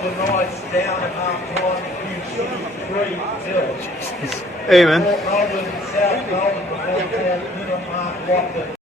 Melbourne Knights down at half-time, Hugh City 3-0. Hey, man. Port Melbourne, South Melbourne before the ball, minute mark, locked it.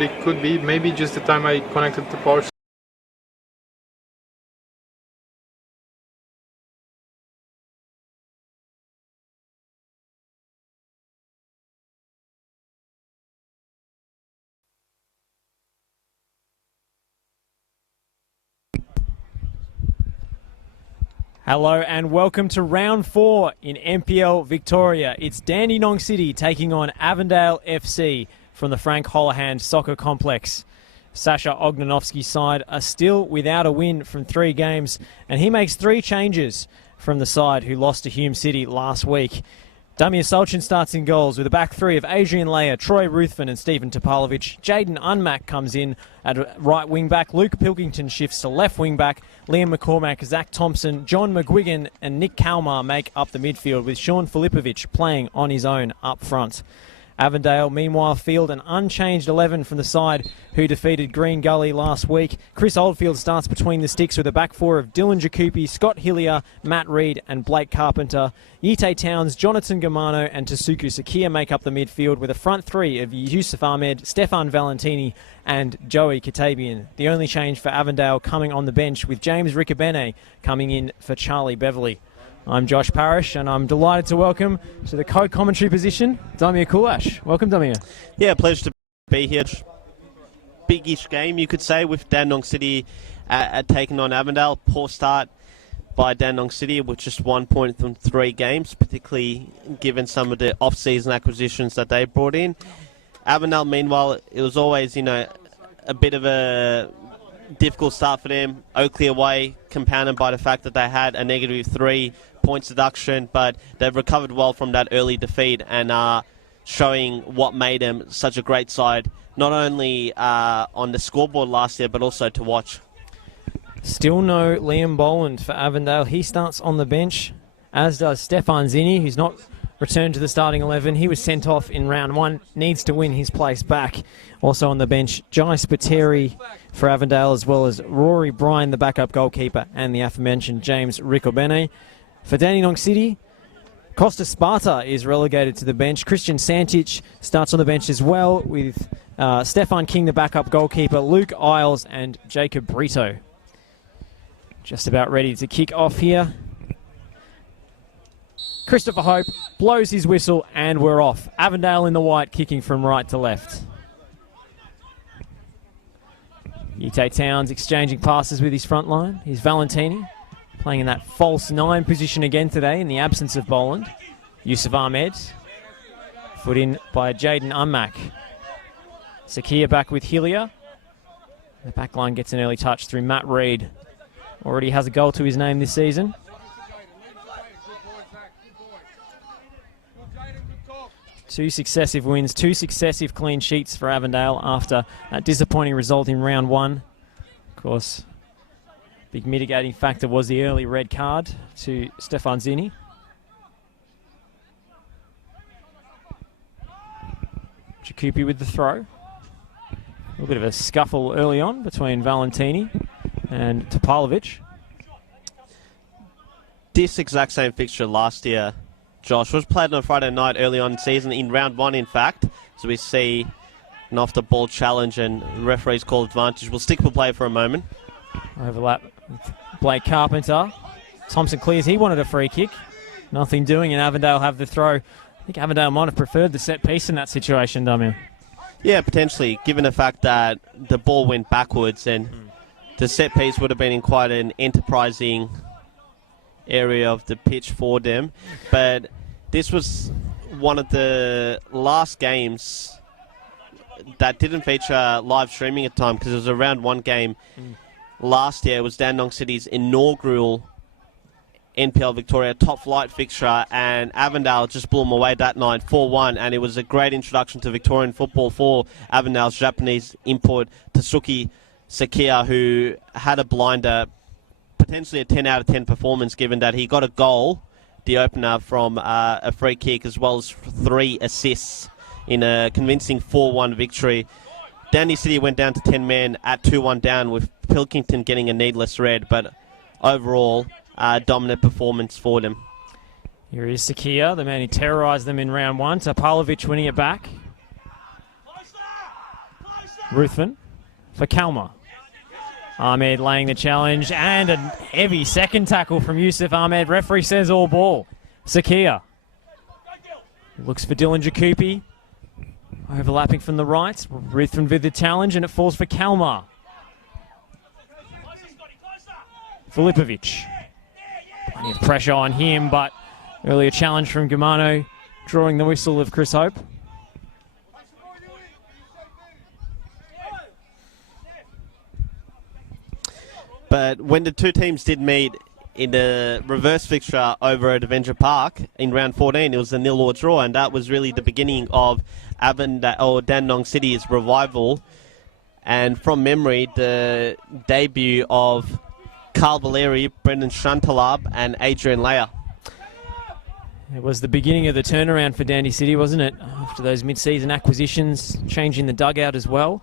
It could be maybe just the time I connected to power. Hello and welcome to round 4 in NPL Victoria. It's Dandenong City taking on Avondale FC from the Frank Holohan Soccer Complex. Sasha Ognanovsky's side are still without a win from 3 games, and he makes 3 changes from the side who lost to Hume City last week. Damir Solchin starts in goals with a back 3 of Adrian Leyer, Troy Ruthven and Stephen Topalovic. Jaden Unmack comes in at right wing back. Luke Pilkington shifts to left wing back. Liam McCormack, Zach Thompson, John McGuigan and Nick Kalmar make up the midfield, with Sean Filipovic playing on his own up front. Avondale, meanwhile, field an unchanged 11 from the side who defeated Green Gully last week. Chris Oldfield starts between the sticks with a back 4 of Dylan Jacoupy, Scott Hillier, Matt Reed and Blake Carpenter. Yite Towns, Jonathan Gamano and Tasuku Sakia make up the midfield, with a front 3 of Yusuf Ahmed, Stefan Valentini and Joey Katabian. The only change for Avondale coming on the bench, with James Riccobene coming in for Charlie Beverley. I'm Josh Parrish, and I'm delighted to welcome to the co-commentary position, Damir Kulash. Welcome, Damir. Yeah, pleasure to be here. Big-ish game, you could say, with Dandenong City taking on Avondale. Poor start by Dandenong City with just 1 point from 3 games, particularly given some of the off-season acquisitions that they brought in. Avondale, meanwhile, it was always, a bit of a difficult start for them. Oakley away, compounded by the fact that they had a negative 3 points deduction, but they've recovered well from that early defeat and are showing what made them such a great side, not only on the scoreboard last year, but also to watch. Still no Liam Boland for Avondale. He starts on the bench, as does Stefan Zini, who's not returned to the starting 11. He was sent off in round 1, needs to win his place back. Also on the bench, Jai Spiteri for Avondale, as well as Rory Bryan, the backup goalkeeper, and the aforementioned James Riccobene. For Dandenong City, Costa Sparta is relegated to the bench. Christian Santic starts on the bench as well, with Stefan King, the backup goalkeeper, Luke Isles and Jacob Brito. Just about ready to kick off here. Christopher Hope blows his whistle and we're off. Avondale in the white, kicking from right to left. Yite Towns exchanging passes with his front line. Here's Valentini. playing in that false 9 position again today in the absence of Boland. Yusuf Ahmed. Put in by Jaden Unmack. Sakia back with Hillier. The back line gets an early touch through Matt Reid. Already has a goal to his name this season. Two successive wins, 2 successive clean sheets for Avondale after that disappointing result in round 1. Of course, big mitigating factor was the early red card to Stefan Zini. Jakupi with the throw. A little bit of a scuffle early on between Valentini and Topalovic. This exact same fixture last year, Josh, was played on a Friday night early on in the season, in round 1 in fact. So we see an off-the-ball challenge and referees call advantage. We'll stick with play for a moment. Overlap with Blake Carpenter. Thompson clears, he wanted a free kick. Nothing doing, and Avondale have the throw. I think Avondale might have preferred the set piece in that situation, Damien. Yeah, potentially, given the fact that the ball went backwards and the set piece would have been in quite an enterprising area of the pitch for them. But this was one of the last games that didn't feature live streaming at the time, because it was a round 1 game last year. It was Dandenong City's inaugural NPL Victoria top flight fixture, and Avondale just blew them away that night 4-1, and it was a great introduction to Victorian football for Avondale's Japanese import Tatsuki Sakia, who had a blinder, potentially a 10 out of 10 performance, given that he got a goal, the opener, from a free kick, as well as 3 assists in a convincing 4-1 victory. Dandy City went down to 10 men at 2-1 down, with Pilkington getting a needless red, but overall, dominant performance for them. Here is Sakia, the man who terrorised them in round 1. Topalovic winning it back. Ruthven for Kalmar. Ahmed laying the challenge, and a heavy second tackle from Yusuf Ahmed. Referee says all ball. Sakia looks for Dylan Jakupi. Overlapping from the right. Ruthven with the challenge, and it falls for Kalmar. Filipovic. Plenty of pressure on him, but earlier challenge from Gumano, drawing the whistle of Chris Hope. But when the two teams did meet in the reverse fixture over at Avenger Park in round 14, it was a 0-0 draw, and that was really the beginning of Dandenong City's revival. And from memory, the debut of Carl Valeri, Brendan Shantalab, and Adrian Leia. It was the beginning of the turnaround for Dandy City, wasn't it? After those mid-season acquisitions, changing the dugout as well.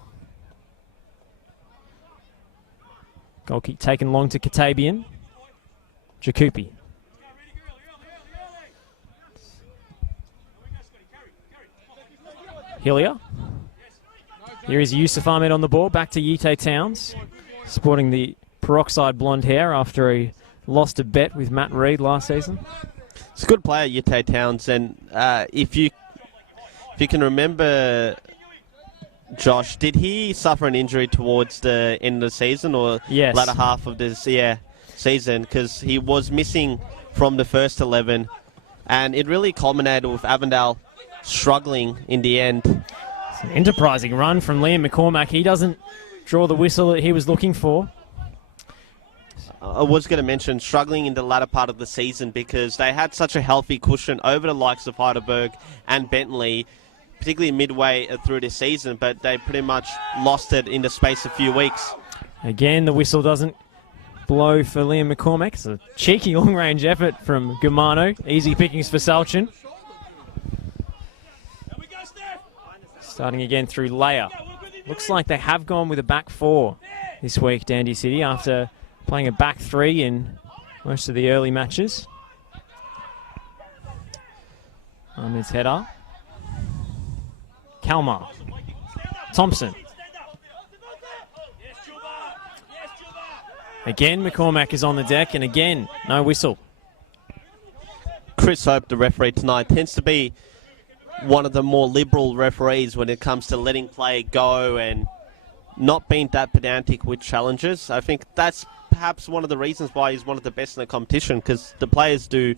Goal kick taken long to Katabian. Jakupi. Hillier. Here is Yusuf Ahmed on the ball. Back to Yite Towns. Sporting the peroxide blonde hair after he lost a bet with Matt Reid last season. It's a good player, Yite Towns, and if you can remember, Josh, did he suffer an injury towards the end of the season, or yes, latter half of this season? Because he was missing from the first 11, and it really culminated with Avondale struggling in the end. It's an enterprising run from Liam McCormack. He doesn't draw the whistle that he was looking for. I was going to mention struggling in the latter part of the season, because they had such a healthy cushion over the likes of Heidelberg and Bentley, particularly midway through the season, but they pretty much lost it in the space of a few weeks. Again, the whistle doesn't blow for Liam McCormack. It's a cheeky long-range effort from Gumano. Easy pickings for Salchin. Starting again through Leia. Looks like they have gone with a back 4 this week, Dandy City, after playing a back 3 in most of the early matches. Ahmed's header. Kalmar. Thompson. Again, McCormack is on the deck, and again, no whistle. Chris Hope, the referee tonight, tends to be one of the more liberal referees when it comes to letting play go and not being that pedantic with challenges. I think that's perhaps one of the reasons why he's one of the best in the competition, because the players do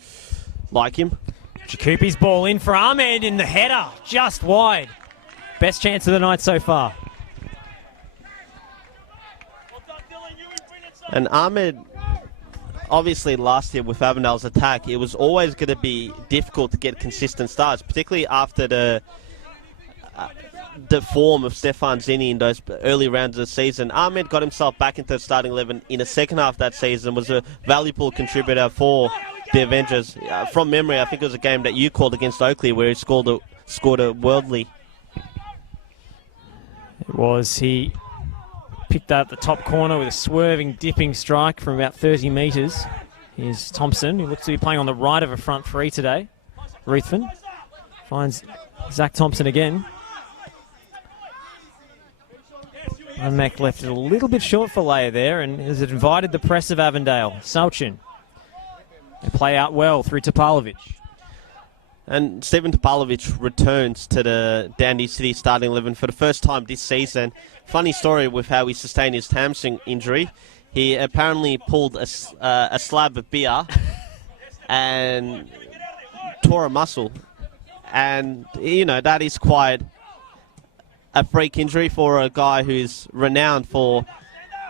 like him. Jakupi's ball in for Ahmed in the header, just wide. Best chance of the night so far. And Ahmed, obviously last year with Avondale's attack, it was always going to be difficult to get consistent starts, particularly after the form of Stefan Zini in those early rounds of the season. Ahmed got himself back into the starting 11 in the second half of that season, was a valuable contributor for the Avengers. From memory, I think it was a game that you called against Oakley where he scored a worldly. It was. He picked that at the top corner with a swerving, dipping strike from about 30 metres. Here's Thompson, who looks to be playing on the right of a front three today. Ruthven finds Zach Thompson again. Unmek left it a little bit short for Leia there and has invited the press of Avondale. Salchin. They play out well through Topalovic. And Stephen Topalovic returns to the Dandy City starting 11 for the first time this season. Funny story with how he sustained his hamstring injury. He apparently pulled a slab of beer and tore a muscle. And, you know, that is quite a freak injury for a guy who's renowned for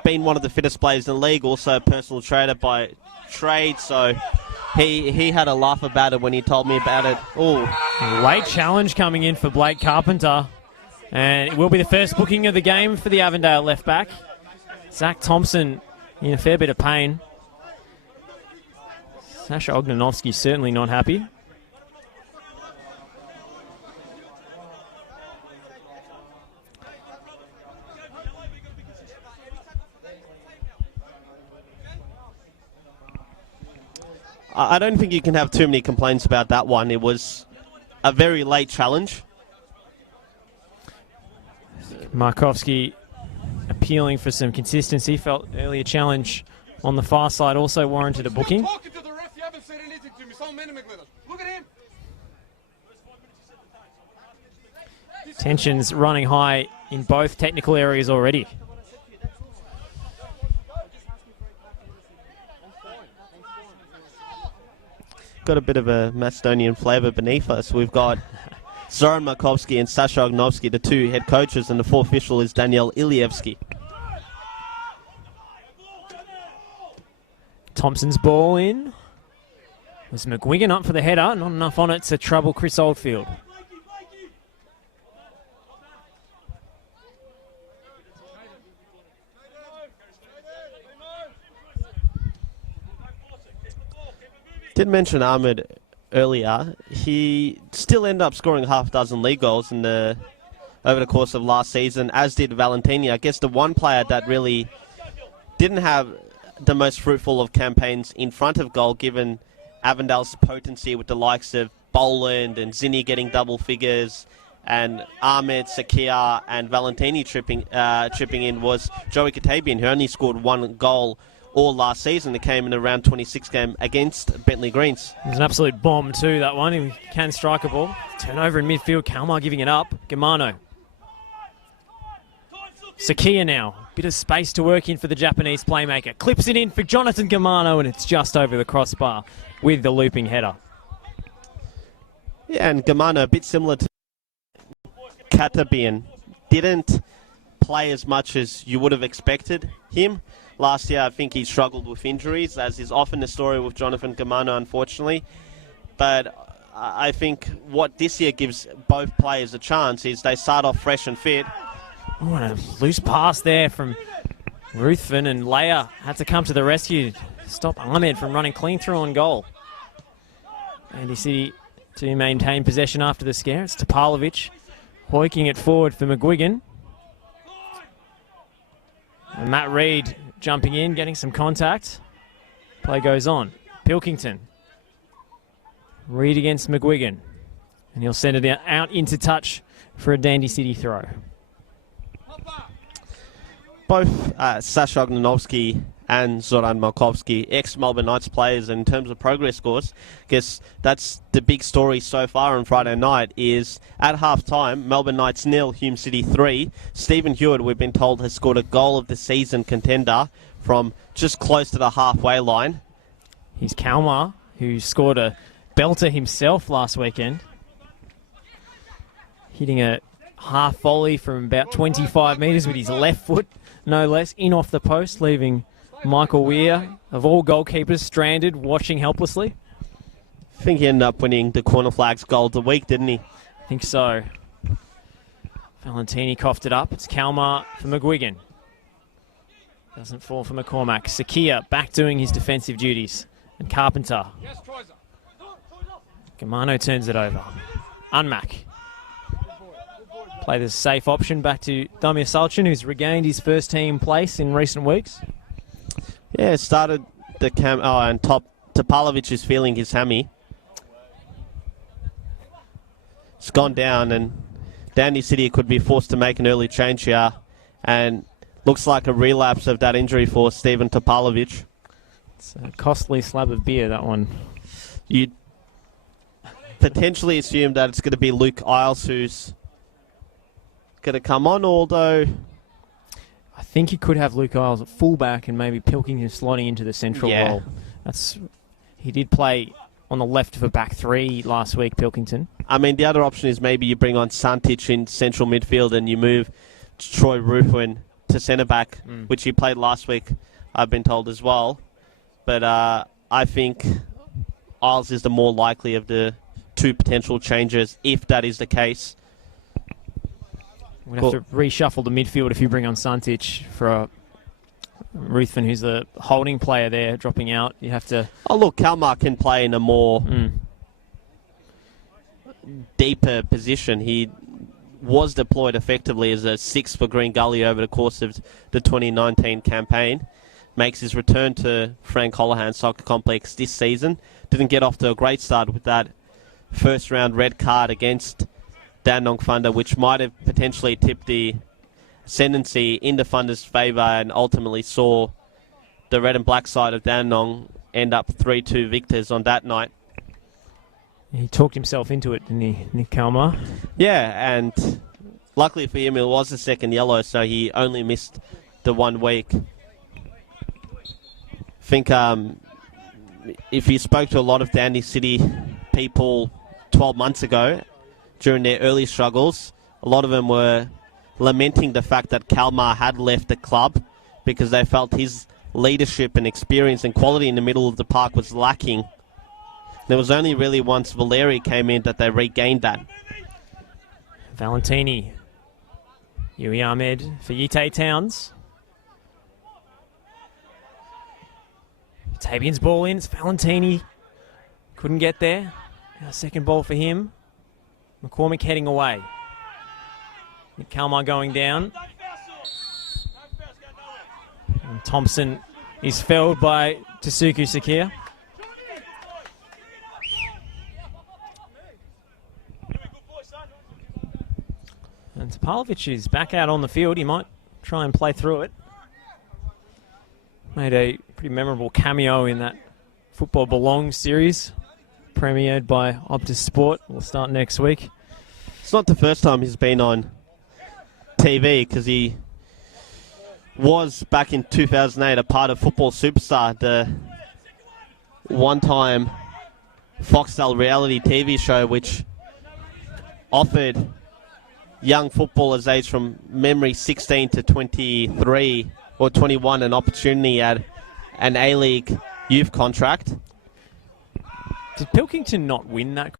being one of the fittest players in the league, also a personal trainer by trade. So he had a laugh about it when he told me about it. Oh, late challenge coming in for Blake Carpenter. And it will be the first booking of the game for the Avondale left back. Zach Thompson in a fair bit of pain. Sasha Ognanovsky certainly not happy. I don't think you can have too many complaints about that one. It was a very late challenge. Markovsky appealing for some consistency. Felt earlier challenge on the far side also warranted a booking. Tensions running high in both technical areas already. Got a bit of a Macedonian flavour beneath us. We've got Zoran Markovsky and Sasha Ognovsky, the two head coaches, and the fourth official is Daniel Ilievsky. Thompson's ball in. Was McGuigan up for the header? Not enough on it to trouble Chris Oldfield. Did mention Ahmed earlier. He still ended up scoring half a dozen league goals over the course of last season, as did Valentini. I guess the one player that really didn't have the most fruitful of campaigns in front of goal, given Avondale's potency with the likes of Boland and Zinni getting double figures, and Ahmed, Sakia, and Valentini chipping in, was Joey Katabian, who only scored one goal all last season. It came in a round 26 game against Bentley Greens. It was an absolute bomb too, that one. He can strike a ball. Turnover in midfield. Kalmar giving it up. Germano. Sakia now. Bit of space to work in for the Japanese playmaker. Clips it in for Jonathan Germano, and it's just over the crossbar with the looping header. Yeah, and Germano, a bit similar to Katabian. Didn't play as much as you would have expected him. Last year, I think he struggled with injuries, as is often the story with Jonathan Germano, unfortunately. But I think what this year gives both players a chance is they start off fresh and fit. Oh, and a loose pass there from Ruthven, and Leia had to come to the rescue. Stop Ahmed from running clean through on goal. Andy City to maintain possession after the scare. It's Topalovic hoiking it forward for McGuigan. And Matt Reid jumping in, getting some contact. Play goes on. Pilkington. Reid against McGuigan. And he'll send it out into touch for a Dandy City throw. Both Sasha Ognanovsky and Zoran Malkovsky, ex-Melbourne Knights players. And in terms of progress scores, I guess that's the big story so far on Friday night is at half-time, Melbourne Knights 0, Hume City 3. Stephen Hewitt, we've been told, has scored a goal of the season contender from just close to the halfway line. Here's Kalmar, who scored a belter himself last weekend. Hitting a half volley from about 25 metres with his left foot, no less, in off the post, leaving Michael Weir, of all goalkeepers, stranded, watching helplessly. I think he ended up winning the corner flags goal of the week, didn't he? I think so. Valentini coughed it up. It's Kalmar for McGuigan. Doesn't fall for McCormack. Sakia back doing his defensive duties. And Carpenter. Germano turns it over. Unmack. Play the safe option back to Damir Salchin, who's regained his first team place in recent weeks. Yeah, it started the and Topalovic is feeling his hammy. It's gone down, and Dandy City could be forced to make an early change here. And looks like a relapse of that injury for Steven Topalovic. It's a costly slab of beer, that one. You'd potentially assume that it's going to be Luke Isles who's going to come on, although I think he could have Luke Isles at fullback and maybe Pilkington slotting into the central role. He did play on the left of a back three last week, Pilkington. I mean, the other option is maybe you bring on Santic in central midfield and you move Troy Ruthven to centre-back, which he played last week, I've been told as well. But I think Isles is the more likely of the two potential changes, if that is the case. We'd have to reshuffle the midfield if you bring on Santic for Ruthven, who's the holding player there, dropping out. You have to... Oh, look, Kalmar can play in a more deeper position. He was deployed effectively as a 6 for Green Gully over the course of the 2019 campaign. Makes his return to Frank Holohan Soccer Complex this season. Didn't get off to a great start with that first round red card against Dandenong Thunder, which might have potentially tipped the ascendancy into Thunder's favour and ultimately saw the red and black side of Dandenong end up 3-2 victors on that night. He talked himself into it, didn't he, Nick Kalmar? Yeah, and luckily for him, it was the second yellow, so he only missed the 1 week. I think if you spoke to a lot of Dandy City people 12 months ago, during their early struggles, a lot of them were lamenting the fact that Kalmar had left the club because they felt his leadership and experience and quality in the middle of the park was lacking. There was only really once Valeri came in that they regained that. Valentini. Yui Ahmed for Yite Towns. Tabian's ball in. It's Valentini. Couldn't get there. Now second ball for him. McCormick heading away. Nick Kalmar going down. And Thompson is felled by Tasuku Sakia. And Topalovic is back out on the field. He might try and play through it. Made a pretty memorable cameo in that Football Belongs series, premiered by Optus Sport. Will start next week. It's not the first time he's been on TV, because he was, back in 2008, a part of Football Superstar, the one-time Foxtel reality TV show which offered young footballers aged from memory 16 to 23 or 21 an opportunity at an A-League youth contract. Did Pilkington not win that?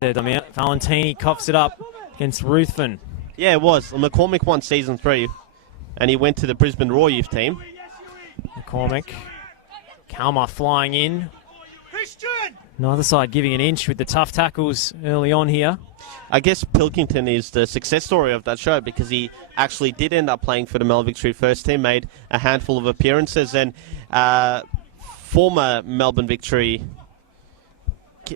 Valentini coughs it up against Ruthven. Yeah, it was. McCormick won season 3 and he went to the Brisbane Raw youth team. McCormick. Kalmar flying in. Neither side giving an inch with the tough tackles early on here. I guess Pilkington is the success story of that show, because he actually did end up playing for the Melbourne Victory first team, made a handful of appearances, and former Melbourne Victory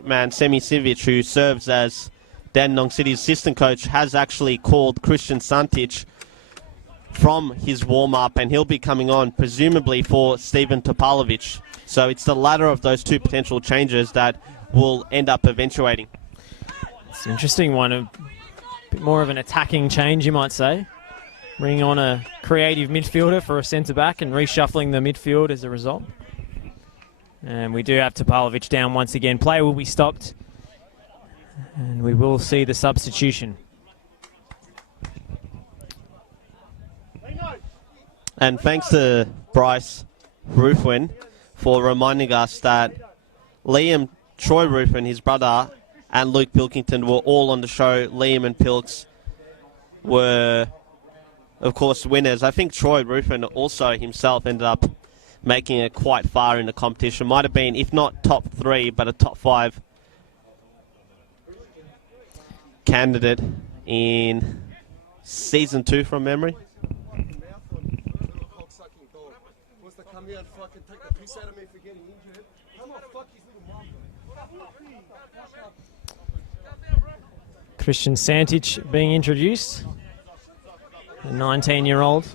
man Semi Sivic, who serves as Dandenong City's assistant coach has actually called Christian Santic from his warm-up, and he'll be coming on presumably for Steven Topalovic. So it's the latter of those two potential changes that will end up eventuating. It's an interesting one, a bit more of an attacking change, you might say. Bringing on a creative midfielder for a centre-back and reshuffling the midfield as a result. And we do have Topalovic down once again. Play will be stopped, and we will see the substitution. And thanks to Bryce Ruthven for reminding us that Liam Troy Ruthven, his brother, and Luke Pilkington were all on the show. Liam and Pilks were, of course, winners. I think Troy Ruthven also himself ended up making it quite far in the competition. Might have been, if not top 3, but a top 5 candidate in season 2 from memory. Christian Santic being introduced, a 19-year-old.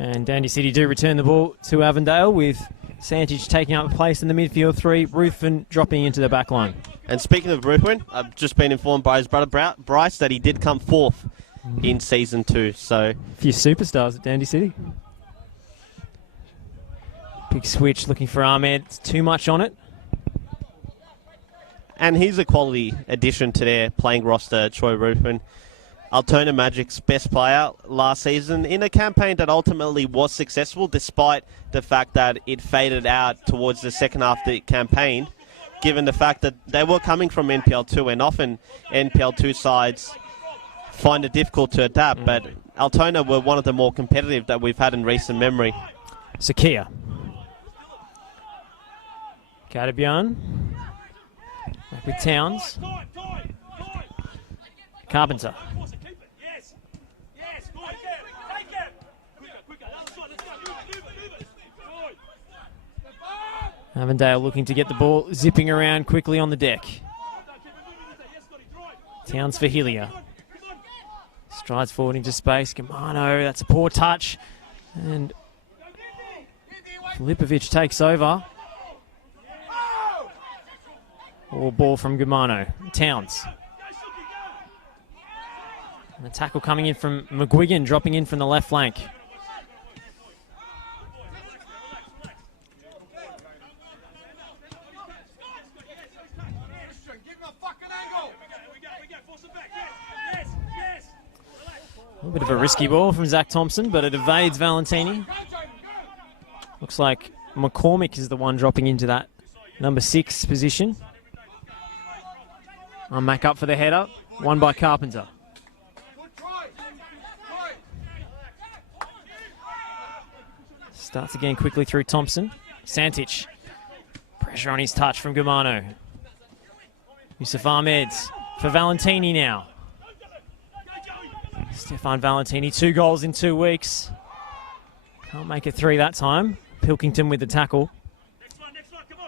And Dandy City do return the ball to Avondale, with Santic taking up a place in the midfield 3, Ruthven dropping into the back line. And speaking of Ruthven, I've just been informed by his brother Bryce that he did come 4th in season 2. So a few superstars at Dandy City. Big switch, looking for Ahmed. It's too much on it. And he's a quality addition to their playing roster, Troy Ruthven. Altona Magic's best player last season in a campaign that ultimately was successful, despite the fact that it faded out towards the second half of the campaign, given the fact that they were coming from NPL 2, and often NPL 2 sides find it difficult to adapt, but Altona were one of the more competitive that we've had in recent memory. Sakia. Katabian. Back with Towns. Carpenter. Avondale looking to get the ball zipping around quickly on the deck. Towns for Hillier. Strides forward into space. Germano, that's a poor touch. And Filipovic takes over. Or ball from Germano. Towns. And a tackle coming in from McGuigan, dropping in from the left flank. A little bit of a risky ball from Zach Thompson, but it evades Valentini. Looks like McCormick is the one dropping into that number 6 position. Mack up for the header. Won by Carpenter. Starts again quickly through Thompson. Santic. Pressure on his touch from Germano. Yusuf Ahmeds for Valentini now. Stefan Valentini, 2 goals in 2 weeks. Can't make it 3 that time. Pilkington with the tackle.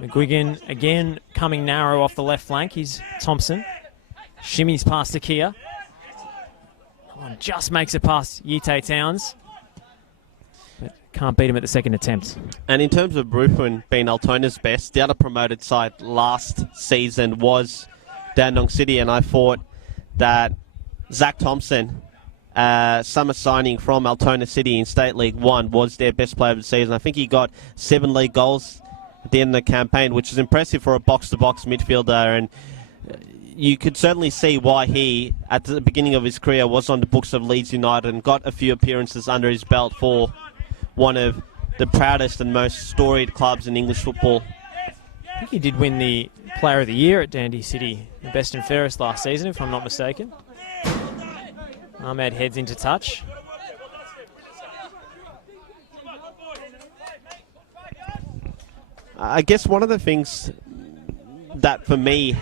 McGuigan again coming narrow off the left flank. He's Thompson. Shimmies past Akia. Just makes it past Yite Towns. But can't beat him at the second attempt. And in terms of Ruthven being Altona's best, the other promoted side last season was Dandenong City, and I thought that Zach Thompson, summer signing from Altona City in State League 1, was their best player of the season. I think he got 7 league goals at the end of the campaign, which is impressive for a box-to-box midfielder, and you could certainly see why he, at the beginning of his career, was on the books of Leeds United and got a few appearances under his belt for one of the proudest and most storied clubs in English football. I think he did win the Player of the Year at Dandy City, the best and fairest last season, if I'm not mistaken. Ahmed heads into touch. I guess one of the things that for me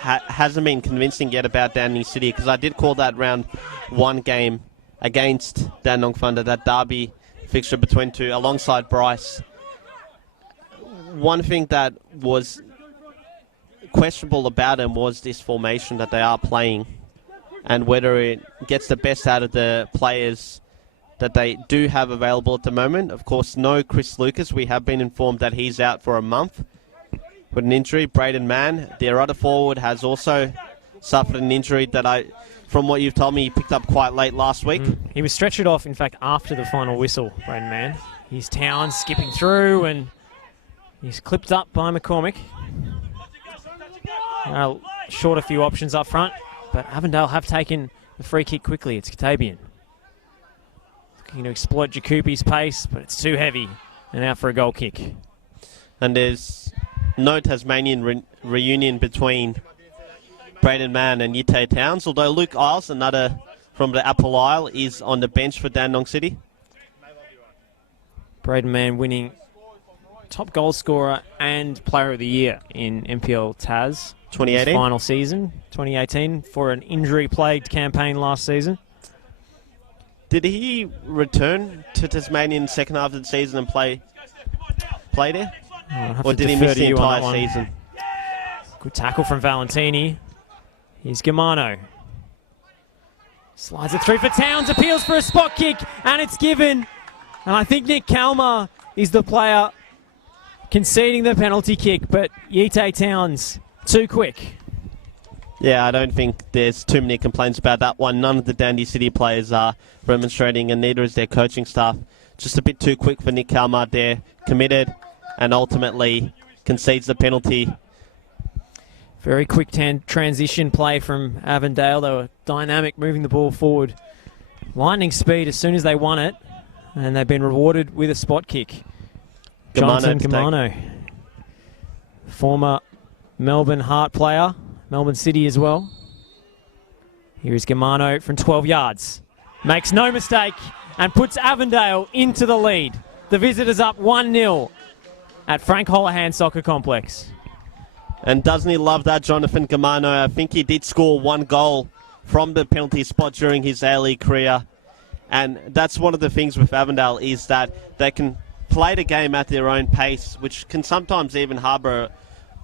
hasn't been convincing yet about Dandenong City, because I did call that round 1 game against Dandenong Thunder, that derby fixture between two, alongside Bryce. One thing that was questionable about him was this formation that they are playing, and whether it gets the best out of the players that they do have available at the moment. Of course, no Chris Lucas. We have been informed that he's out for a month with an injury. Braden Mann, their other forward, has also suffered an injury that from what you've told me, he picked up quite late last week. He was stretchered off, in fact, after the final whistle, Braden Mann. His Towns skipping through, and he's clipped up by McCormick. Short a few options up front, but Avondale have taken the free kick quickly. It's Katabian. Looking to exploit Jacoupy's pace, but it's too heavy, and out for a goal kick. And there's no Tasmanian reunion between Braden Mann and Yite Towns, although Luke Isles, another from the Apple Isle, is on the bench for Dandenong City. Braden Mann winning top goal scorer and player of the year in NPL Tas 2018. His final season, 2018, for an injury-plagued campaign last season. Did he return to Tasmania in the second half of the season and play there? Or did he miss the entire season? Good tackle from Valentini. Here's Germano. Slides it through for Towns, appeals for a spot kick, and it's given. And I think Nick Kalmar is the player conceding the penalty kick, but Yite Towns, too quick. Yeah, I don't think there's too many complaints about that one. None of the Dandy City players are demonstrating, and neither is their coaching staff. Just a bit too quick for Nick Kalmar there. Committed, and ultimately concedes the penalty. Very quick transition play from Avondale. They were dynamic, moving the ball forward. Lightning speed as soon as they won it, and they've been rewarded with a spot kick. Jonathan Germano, former Melbourne Heart player, Melbourne City as well. Here is Germano from 12 yards. Makes no mistake and puts Avondale into the lead. The visitors up 1-0 at Frank Holohan Soccer Complex. And doesn't he love that, Jonathan Germano? I think he did score 1 goal from the penalty spot during his A-League career. And that's one of the things with Avondale, is that they can play the game at their own pace, which can sometimes even harbour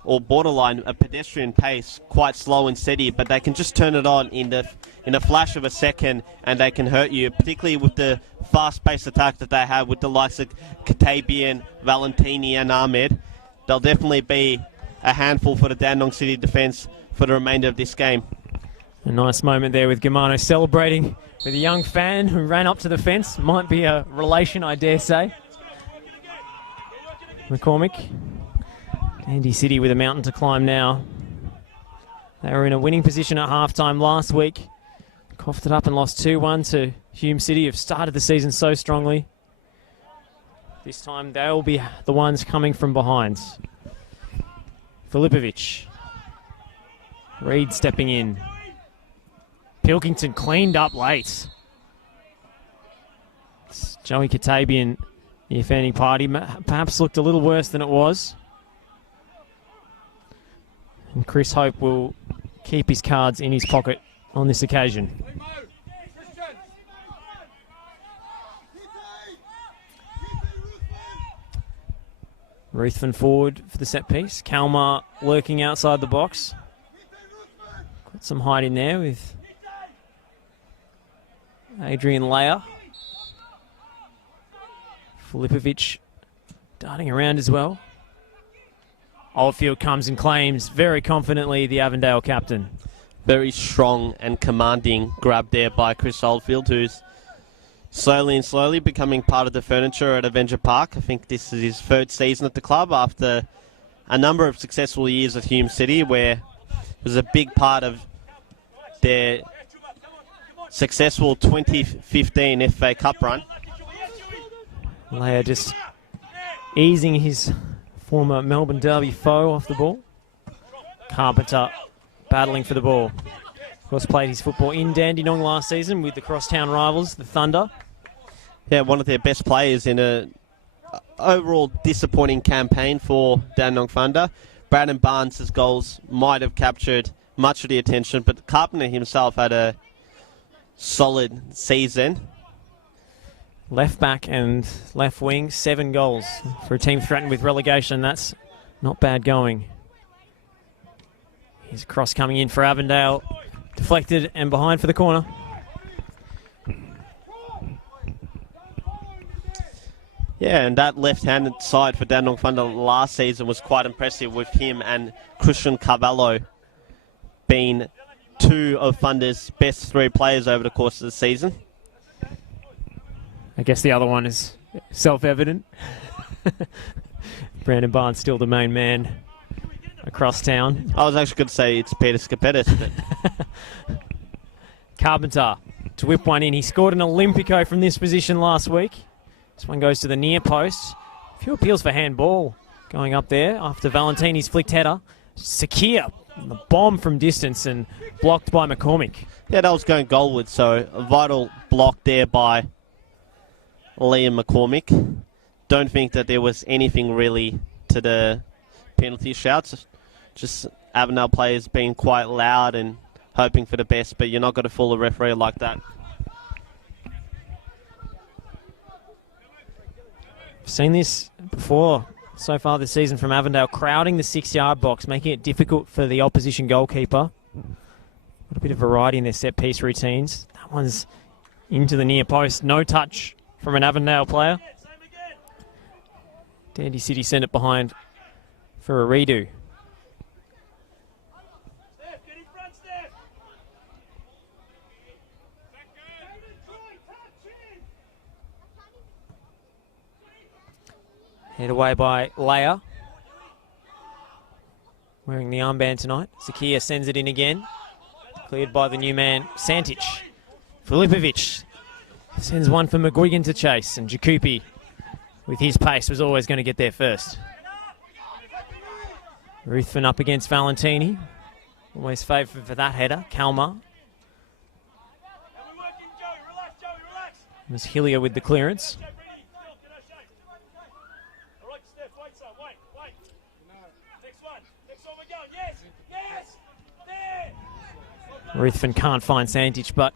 or borderline a pedestrian pace, quite slow and steady, but they can just turn it on in a flash of a second, and they can hurt you, particularly with the fast-paced attack that they have with the likes of Katabian, Valentini and Ahmed. They'll definitely be a handful for the Dandenong City defence for the remainder of this game. A nice moment there with Germano celebrating with a young fan who ran up to the fence. Might be a relation, I dare say. McCormick. Dandy City with a mountain to climb now. They were in a winning position at halftime last week. Coughed it up and lost 2-1 to Hume City, who've started the season so strongly. This time they'll be the ones coming from behind. Filipovic. Reed stepping in. Pilkington cleaned up late. It's Joey Katabian, the offending party, perhaps looked a little worse than it was. And Chris Hope will keep his cards in his pocket on this occasion. Ruthven forward for the set piece. Kalmar lurking outside the box. Got some height in there with Adrian Layer. Filipovic darting around as well. Oldfield comes and claims very confidently the Avondale captain. Very strong and commanding grab there by Chris Oldfield, who's slowly becoming part of the furniture at Avenger Park. I think this is his 3rd season at the club after a number of successful years at Hume City, where it was a big part of their successful 2015 FA Cup run. Layer just easing his former Melbourne Derby foe off the ball. Carpenter battling for the ball. Of course, played his football in Dandenong last season with the crosstown rivals, the Thunder. Yeah, one of their best players in a overall disappointing campaign for Dandenong Thunder. Brandon Barnes' goals might have captured much of the attention, but Carpenter himself had a solid season. Left back and left wing, 7 goals for a team threatened with relegation. That's not bad going. Here's a cross coming in for Avondale. Deflected and behind for the corner. Yeah, and that left-handed side for Dandenong Thunder last season was quite impressive, with him and Christian Carvalho being 2 of Thunder's best 3 players over the course of the season. I guess the other one is self-evident. Brandon Barnes still the main man across town. I was actually going to say it's Peter Skapetis, but Carpenter to whip one in. He scored an Olympico from this position last week. This one goes to the near post. A few appeals for handball going up there after Valentini's flicked header. Sakir, the bomb from distance and blocked by McCormick. yeah, that was going goalward, so a vital block there by Liam McCormick. Don't think that there was anything really to the penalty shouts. Just Avondale players being quite loud and hoping for the best, but you're not going to fool a referee like that. I've seen this before so far this season from Avondale, crowding the 6-yard box, making it difficult for the opposition goalkeeper. A bit of variety in their set-piece routines. That one's into the near post. No touch from an Avondale player. Dandy City sent it behind for a redo. Head away by Leia. Wearing the armband tonight. Zakia sends it in again. Cleared by the new man, Santic. Filipovic sends one for McGuigan to chase. And Jakupi, with his pace, was always going to get there first. Ruthven up against Valentini. Always favoured for that header. Kalmar. It was Hillier with the clearance. Ruthven can't find Santic, but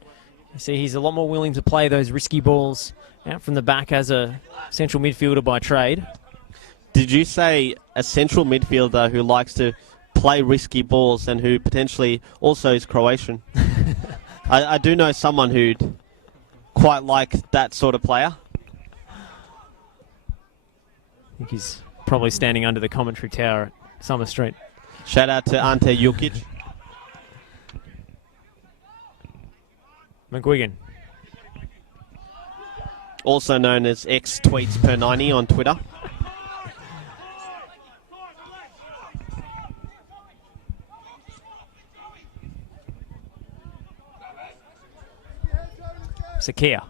you see he's a lot more willing to play those risky balls out from the back as a central midfielder by trade. Did you say a central midfielder who likes to play risky balls and who potentially also is Croatian? I do know someone who'd quite like that sort of player. I think he's probably standing under the commentary tower at Summer Street. Shout out to Ante Jukic. McGuigan. Also known as X Tweets per 90 on Twitter. Sakia.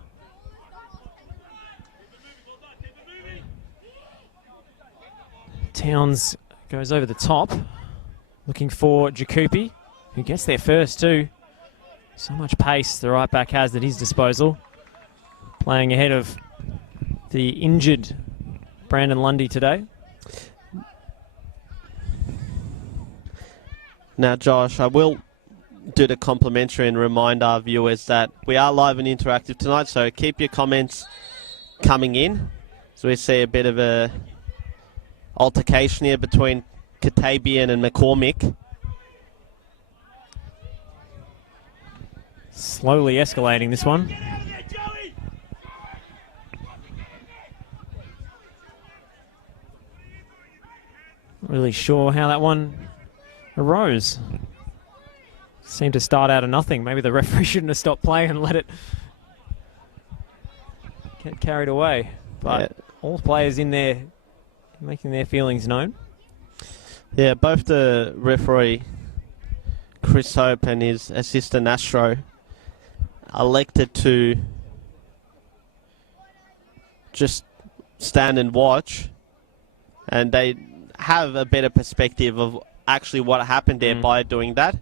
Towns goes over the top, looking for Jakupi, who gets there first too. So much pace the right back has at his disposal. Playing ahead of the injured Brandon Lundy today. Now, Josh, I will do the complimentary and remind our viewers that we are live and interactive tonight, so keep your comments coming in. So we see a bit of a altercation here between Katabian and McCormick. Slowly escalating this one. Not really sure how that one arose. Seemed to start out of nothing. Maybe the referee shouldn't have stopped playing and let it get carried away. But Yeah. all players in there making their feelings known. Yeah, both the referee, Chris Hope, and his assistant Astro elected to just stand and watch, and they have a better perspective of actually what happened there by doing that.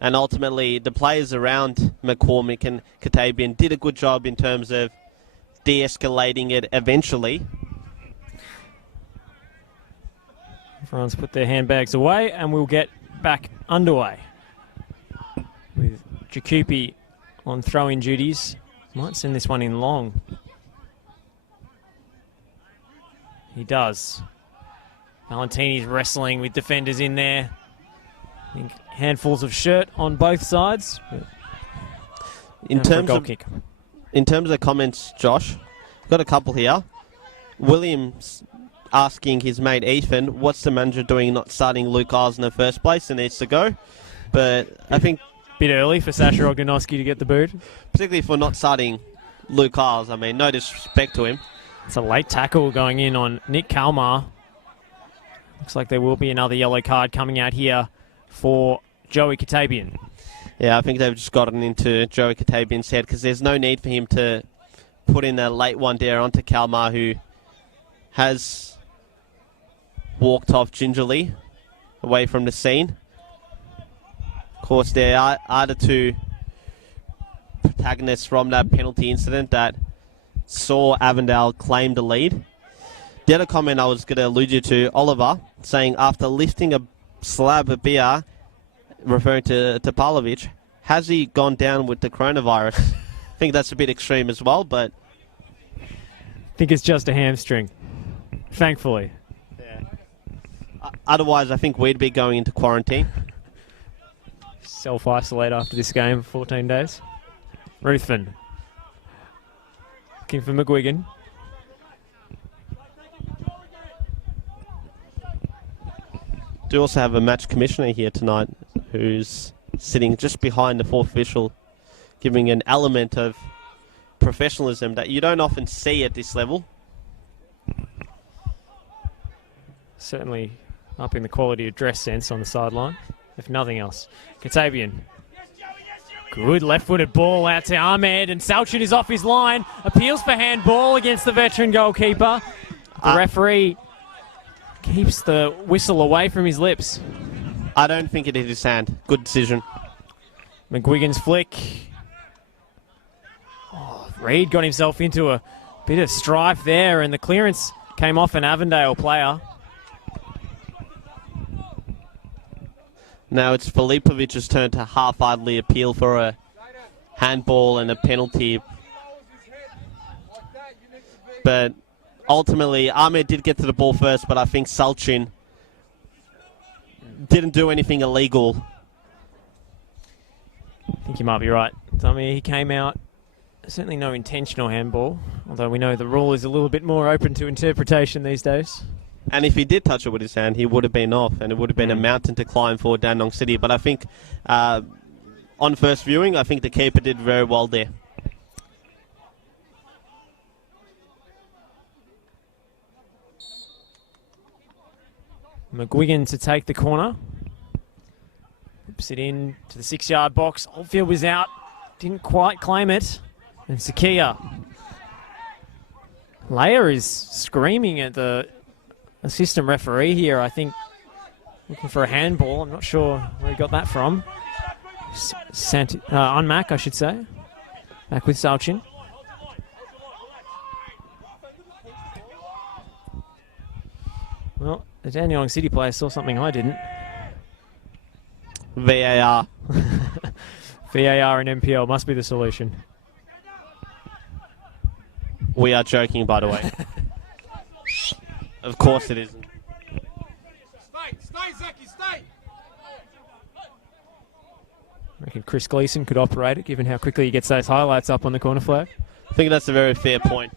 And ultimately, the players around McCormick and Katabian did a good job in terms of de-escalating it eventually. Everyone's put their handbags away, and we'll get back underway with Jakupi on throw-in duties. Might send this one in long. He does. Valentini's wrestling with defenders in there. I think handfuls of shirt on both sides. In terms of comments, Josh, got a couple here. Williams asking his mate Ethan, what's the manager doing not starting Luke Isles in the first place? He needs to go. But I think... Bit early for Sasha Ognoski to get the boot. Particularly for not starting Luke Isles. I mean, no disrespect to him. It's a late tackle going in on Nick Kalmar. Looks like there will be another yellow card coming out here for Joey Katabian. Yeah, I think they've just gotten into Joey Katabian's head because there's no need for him to put in a late one there onto Kalmar, who has walked off gingerly away from the scene. Of course, there are the two protagonists from that penalty incident that saw Avondale claim the lead. The other comment I was going to allude you to, Oliver, saying after lifting a slab of beer, referring to Pavlovic, has he gone down with the coronavirus? I think that's a bit extreme as well, but... I think it's just a hamstring, thankfully. Yeah. Otherwise, I think we'd be going into quarantine. Self-isolate after this game for 14 days. Ruthven. Looking for McGuigan. Do also have a match commissioner here tonight who's sitting just behind the fourth official, giving an element of professionalism that you don't often see at this level. Certainly up in the quality of dress sense on the sideline, if nothing else. Katabian. Good left-footed ball out to Ahmed, and Salchin is off his line. Appeals for handball against the veteran goalkeeper. The referee keeps the whistle away from his lips. I don't think it hit his hand. Good decision. McGuigan's flick. Oh, Reid got himself into a bit of strife there, and the clearance came off an Avondale player. Now it's Filipovic's turn to half-heartedly appeal for a handball and a penalty. But ultimately, Ahmed did get to the ball first, but I think Salchin didn't do anything illegal. I think you might be right. I mean, he came out, certainly no intentional handball, although we know the rule is a little bit more open to interpretation these days. And if he did touch it with his hand, he would have been off, and it would have been a mountain to climb for Dandenong City. But I think, on first viewing, I think the keeper did very well there. McGuigan to take the corner. Whips it in to the 6-yard box. Oldfield was out. Didn't quite claim it. And Sakia. Leia is screaming at the assistant referee here, I think, looking for a handball. I'm not sure where he got that from. On Mac, I should say. Back with Salchin. Well, the Dandenong City player saw something I didn't. VAR. VAR and NPL must be the solution. We are joking, by the way. Of course it isn't. Stay, Zeki, stay! I reckon Chris Gleeson could operate it, given how quickly he gets those highlights up on the corner flag. I think that's a very fair point.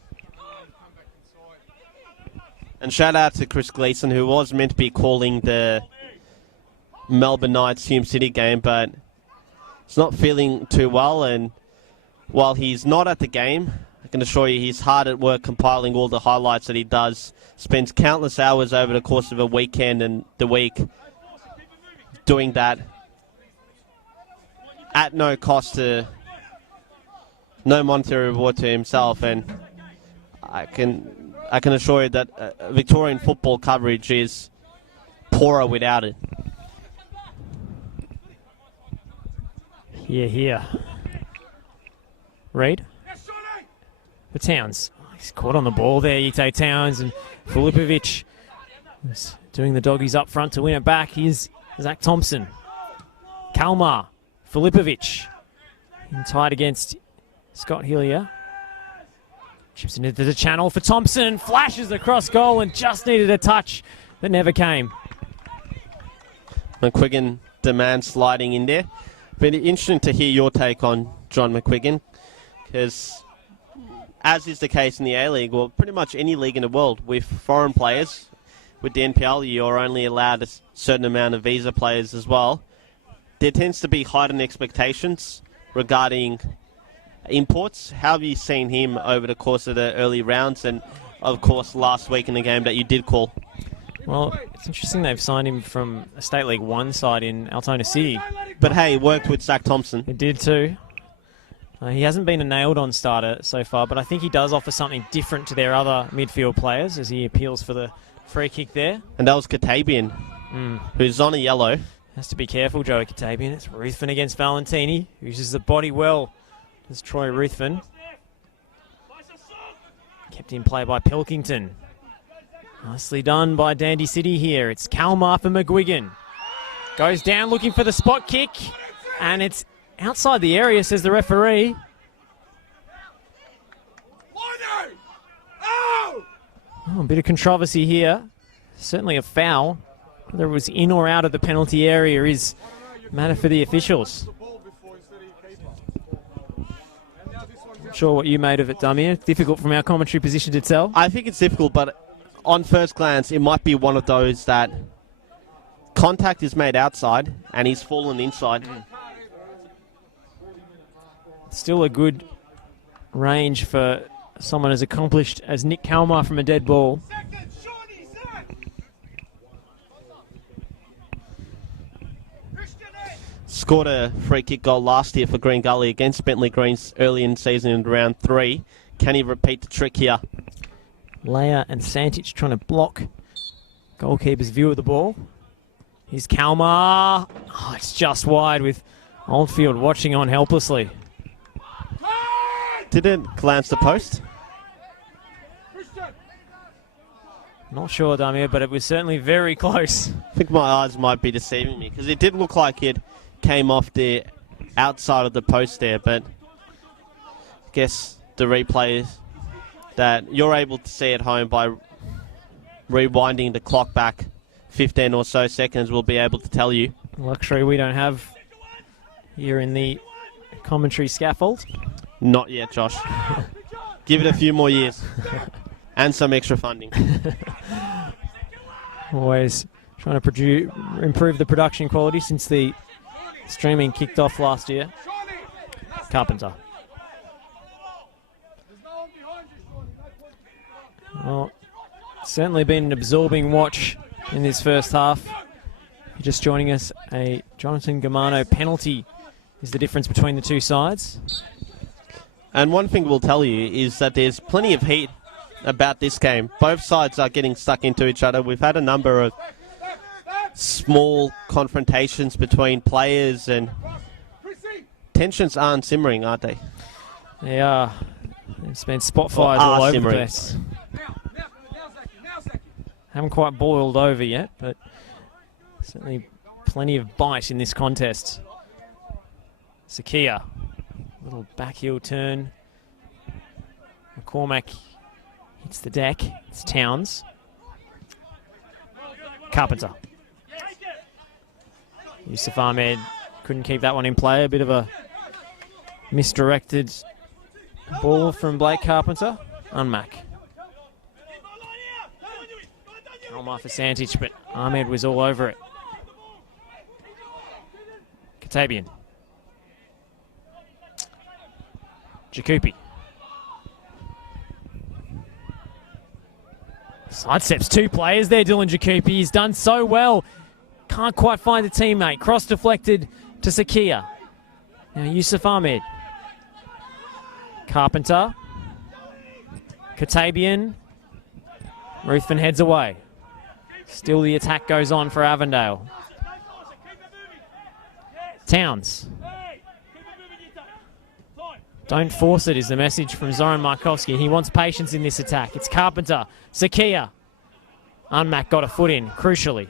And shout out to Chris Gleeson, who was meant to be calling the Melbourne Knights Hume City game, but he's not feeling too well. And while he's not at the game, I can assure you he's hard at work compiling all the highlights that he does. Spends countless hours over the course of a weekend and the week doing that at no cost to, no monetary reward to himself. And I can assure you that Victorian football coverage is poorer without it. Here. Reid. For Towns. He's caught on the ball there, Yite Towns, and Filipovic He's doing the doggies up front to win it back. Here's Zach Thompson. Kalmar. Filipovic. In tight against Scott Hillier. Chips into the channel for Thompson. Flashes across goal and just needed a touch that never came. McQuiggan demands sliding in there. But interesting to hear your take on John McQuiggan, because as is the case in the A-League, well, pretty much any league in the world, with foreign players, with the NPL, you're only allowed a certain amount of visa players as well. There tends to be heightened expectations regarding imports. How have you seen him over the course of the early rounds and, of course, last week in the game that you did call? Well, it's interesting they've signed him from a State League 1 side in Altona City. But hey, he worked with Zach Thompson. He did too. He hasn't been a nailed-on starter so far, but I think he does offer something different to their other midfield players as he appeals for the free kick there. And that was Katabian, who's on a yellow. Has to be careful, Joey Katabian. It's Ruthven against Valentini. Uses the body well. There's Troy Ruthven. Kept in play by Pilkington. Nicely done by Dandy City here. It's Kalmar for McGuigan. Goes down looking for the spot kick. And it's outside the area, says the referee. Oh, a bit of controversy here. Certainly a foul. Whether it was in or out of the penalty area is a matter for the officials. Not sure what you made of it, Damir. Difficult from our commentary position to tell. I think it's difficult, but on first glance, it might be one of those that contact is made outside and he's fallen inside. Still a good range for someone as accomplished as Nick Kalmar from a dead ball. Scored a free kick goal last year for Green Gully against Bentley Greens early in season in round 3. Can he repeat the trick here? Leia and Santic trying to block goalkeeper's view of the ball. Here's Kalmar. Oh, it's just wide with Oldfield watching on helplessly. Didn't glance the post. Not sure, Damir, but it was certainly very close. I think my eyes might be deceiving me because it did look like it came off the outside of the post there, but I guess the replay that you're able to see at home by rewinding the clock back 15 or so seconds will be able to tell you. Luxury we don't have here in the commentary scaffold. Not yet, Josh. Give it a few more years and some extra funding. Always trying to improve the production quality since the streaming kicked off last year. Carpenter. Well, certainly been an absorbing watch in this first half. Just joining us, a Jonathan Germano penalty is the difference between the two sides. And one thing we'll tell you is that there's plenty of heat about this game. Both sides are getting stuck into each other. We've had a number of small confrontations between players and tensions aren't simmering, aren't they? They are. It's been spot fires all over the place. Haven't quite boiled over yet, but certainly plenty of bite in this contest. Sakia, little backheel turn. McCormack hits the deck. It's Towns. Carpenter. Yusuf Ahmed couldn't keep that one in play. A bit of a misdirected ball from Blake Carpenter. Unmack. Kalmar for Santic, but Ahmed was all over it. Katabian. Jakupi. Sidesteps two players there, Dylan Jakupi. He's done so well. Can't quite find a teammate. Cross deflected to Sakia. Now Yusuf Ahmed. Carpenter. Katabian. Ruthven heads away. Still the attack goes on for Avondale. Towns. Don't force it is the message from Zoran Markovski. He wants patience in this attack. It's Carpenter. Sakia. Unmac got a foot in, crucially.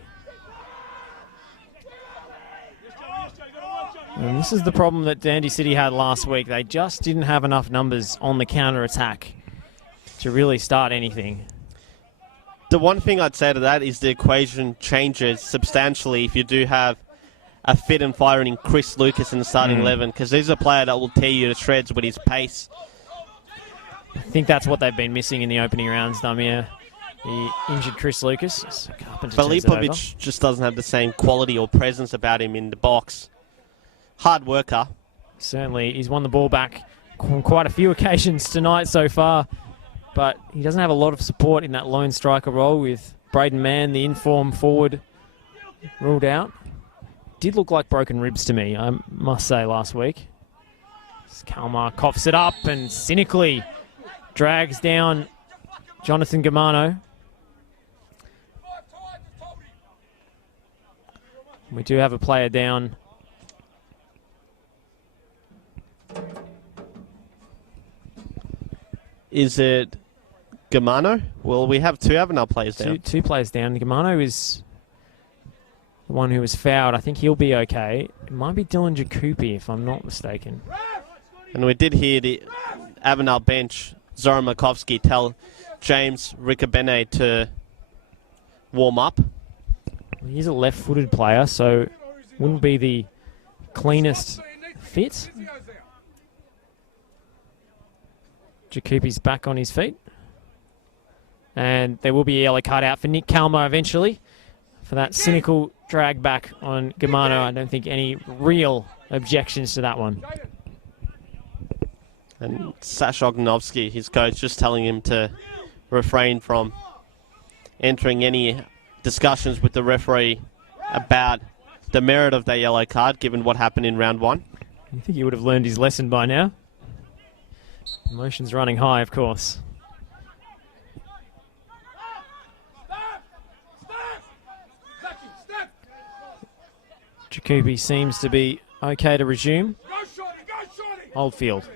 And this is the problem that Dandy City had last week. They just didn't have enough numbers on the counter-attack to really start anything. The one thing I'd say to that is the equation changes substantially if you do have a fit and firing Chris Lucas in the starting 11, because he's a player that will tear you to shreds with his pace. I think that's what they've been missing in the opening rounds, Damir. The injured Chris Lucas. So Carpenter turns it over. Filipovic just doesn't have the same quality or presence about him in the box. Hard worker. Certainly, he's won the ball back on quite a few occasions tonight so far, but he doesn't have a lot of support in that lone striker role with Braden Mann, the informed forward, ruled out. Did look like broken ribs to me, I must say, last week. Kalmar coughs it up and cynically drags down Jonathan Germano. We do have a player down. Is it Germano? Well, we have two Avondale players down. Two players down. Germano is the one who was fouled. I think he'll be okay. It might be Dylan Jacoupy, if I'm not mistaken. And we did hear the Avondale bench, Zoran Makovsky, tell James Ricabene to warm up. He's a left-footed player, so wouldn't be the cleanest fit. Jacoupy's back on his feet. And there will be a yellow card out for Nick Kalmar eventually for that cynical drag back on Germano. I don't think any real objections to that one. And Sasha Ognovsky, his coach, just telling him to refrain from entering any discussions with the referee about the merit of that yellow card, given what happened in round one. You think he would have learned his lesson by now? Emotions running high, of course. Jacoupy seems to be okay to resume. Oldfield.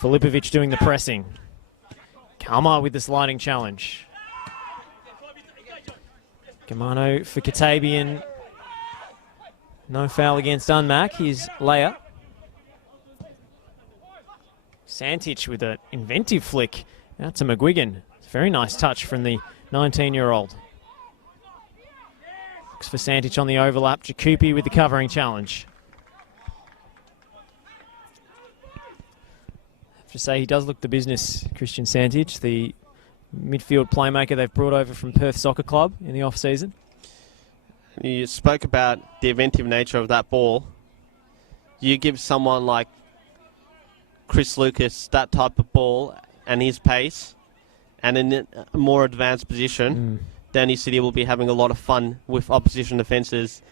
Filipovic doing the pressing. Kalmar with the sliding challenge. Germano for Katabian. No foul against Unmac. His layup. Santich with an inventive flick out to McGuigan. Very nice touch from the 19-year-old. Looks for Santich on the overlap. Jacoupy with the covering challenge. I have to say he does look the business, Christian Santich, the midfield playmaker they've brought over from Perth Soccer Club in the off-season. You spoke about the inventive nature of that ball. You give someone like Chris Lucas that type of ball and his pace, and in a more advanced position, Dandy City will be having a lot of fun with opposition defences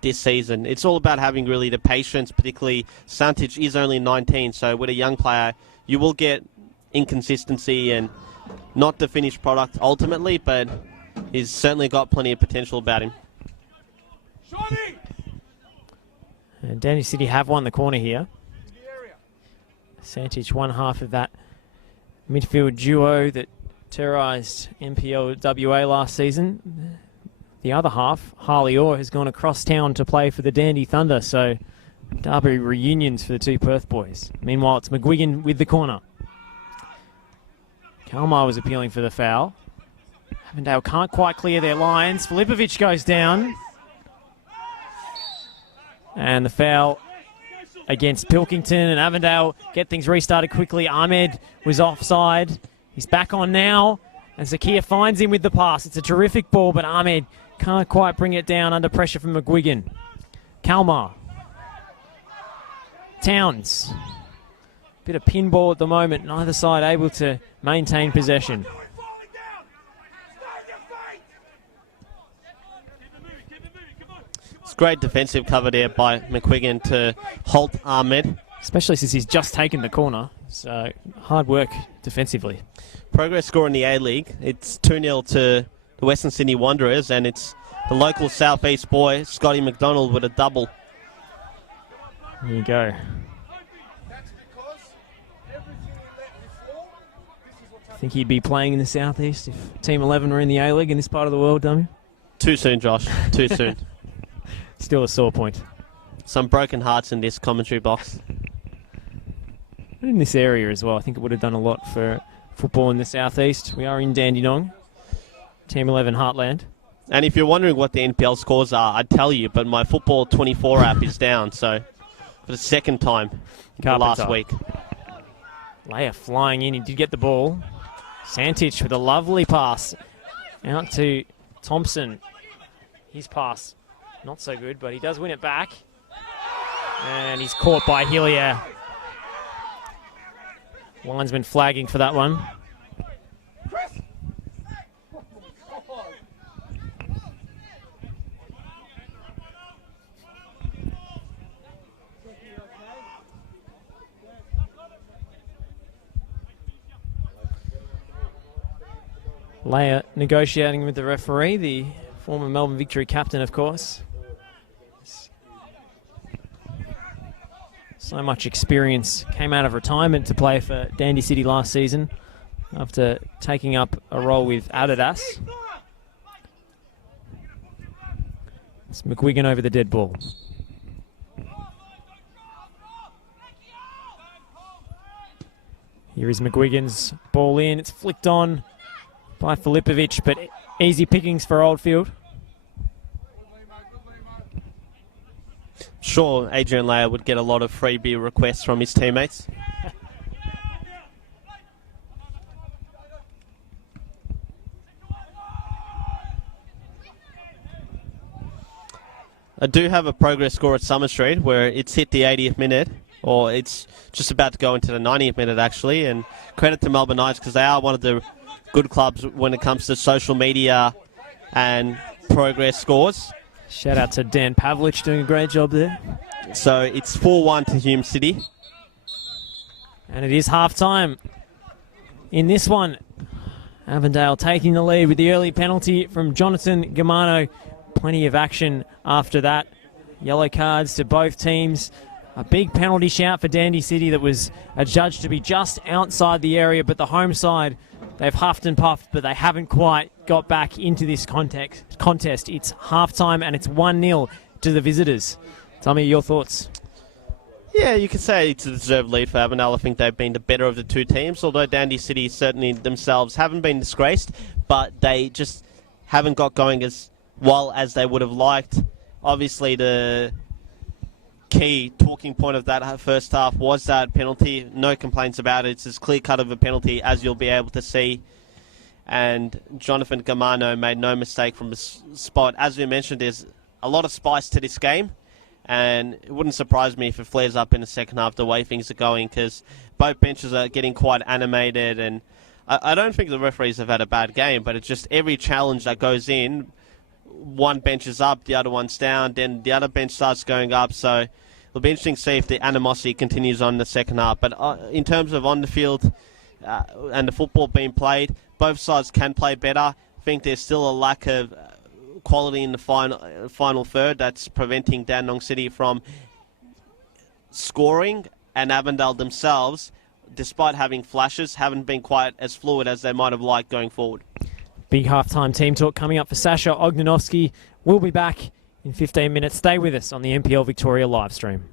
this season. It's all about having really the patience, particularly Santich is only 19, so with a young player, you will get inconsistency and not the finished product ultimately, but he's certainly got plenty of potential about him. And Dandy City have won the corner here. Santich one half of that midfield duo that terrorised NPL WA last season. The other half, Harley Orr, has gone across town to play for the Dandy Thunder, so derby reunions for the two Perth boys. Meanwhile, it's McGuigan with the corner. Kalmar was appealing for the foul. Avondale can't quite clear their lines. Filipovic goes down. And the foul against Pilkington, and Avondale get things restarted quickly. Ahmed was offside. He's back on now, and Zakia finds him with the pass. It's a terrific ball, but Ahmed can't quite bring it down under pressure from McGuigan. Kalmar. Towns. Bit of pinball at the moment. Neither side able to maintain possession. It's great defensive cover there by McGuigan to halt Ahmed. Especially since he's just taken the corner. So hard work defensively. Progress score in the A-League. It's 2-0 to the Western Sydney Wanderers, and it's the local Southeast boy, Scotty McDonald, with a double. There you go. Think he'd be playing in the Southeast if Team 11 were in the A-League in this part of the world, dummy? Too soon, Josh. Too soon. Still a sore point. Some broken hearts in this commentary box. In this area as well, I think it would have done a lot for football in the Southeast. We are in Dandenong, Team 11 Heartland. And if you're wondering what the NPL scores are, I'd tell you, but my Football 24 app is down, so for the second time last week. Leia flying in, he did get the ball. Santich with a lovely pass out to Thompson. His pass, not so good, but he does win it back. And he's caught by Hillier. Linesman flagging for that one. Leia negotiating with the referee, the former Melbourne Victory captain, of course. So much experience. Came out of retirement to play for Dandy City last season after taking up a role with Adidas. It's McGuigan over the dead ball. Here is McGuigan's ball in. It's flicked on by Filipovic, but easy pickings for Oldfield. Sure, Adrian Leia would get a lot of freebie requests from his teammates. I do have a progress score at Summer Street where it's hit the 80th minute, or it's just about to go into the 90th minute actually, and credit to Melbourne Knights because they are one of the good clubs when it comes to social media and progress scores. Shout out to Dan Pavlich doing a great job there. So it's 4-1 to Hume City. And it is half-time in this one. Avondale taking the lead with the early penalty from Jonathan Germano. Plenty of action after that. Yellow cards to both teams. A big penalty shout for Dandy City that was adjudged to be just outside the area, but the home side, they've huffed and puffed, but they haven't quite got back into this contest. It's half-time and it's 1-0 to the visitors. Tell me your thoughts. Yeah, you could say it's a deserved lead for Avondale. I think they've been the better of the two teams, although Dandy City certainly themselves haven't been disgraced, but they just haven't got going as well as they would have liked. Obviously, the key talking point of that first half was that penalty. No complaints about it. It's as clear-cut of a penalty as you'll be able to see. And Jonathan Germano made no mistake from the spot. As we mentioned, there's a lot of spice to this game. And it wouldn't surprise me if it flares up in the second half the way things are going, because both benches are getting quite animated. And I don't think the referees have had a bad game, but it's just every challenge that goes in, one bench is up, the other one's down, then the other bench starts going up. So it'll be interesting to see if the animosity continues on in the second half. But in terms of on the field and the football being played, both sides can play better. I think there's still a lack of quality in the final third that's preventing Dandenong City from scoring, and Avondale themselves, despite having flashes, haven't been quite as fluid as they might have liked going forward. Big halftime team talk coming up for Sasha Ognanovsky. We'll be back in 15 minutes. Stay with us on the NPL Victoria live stream.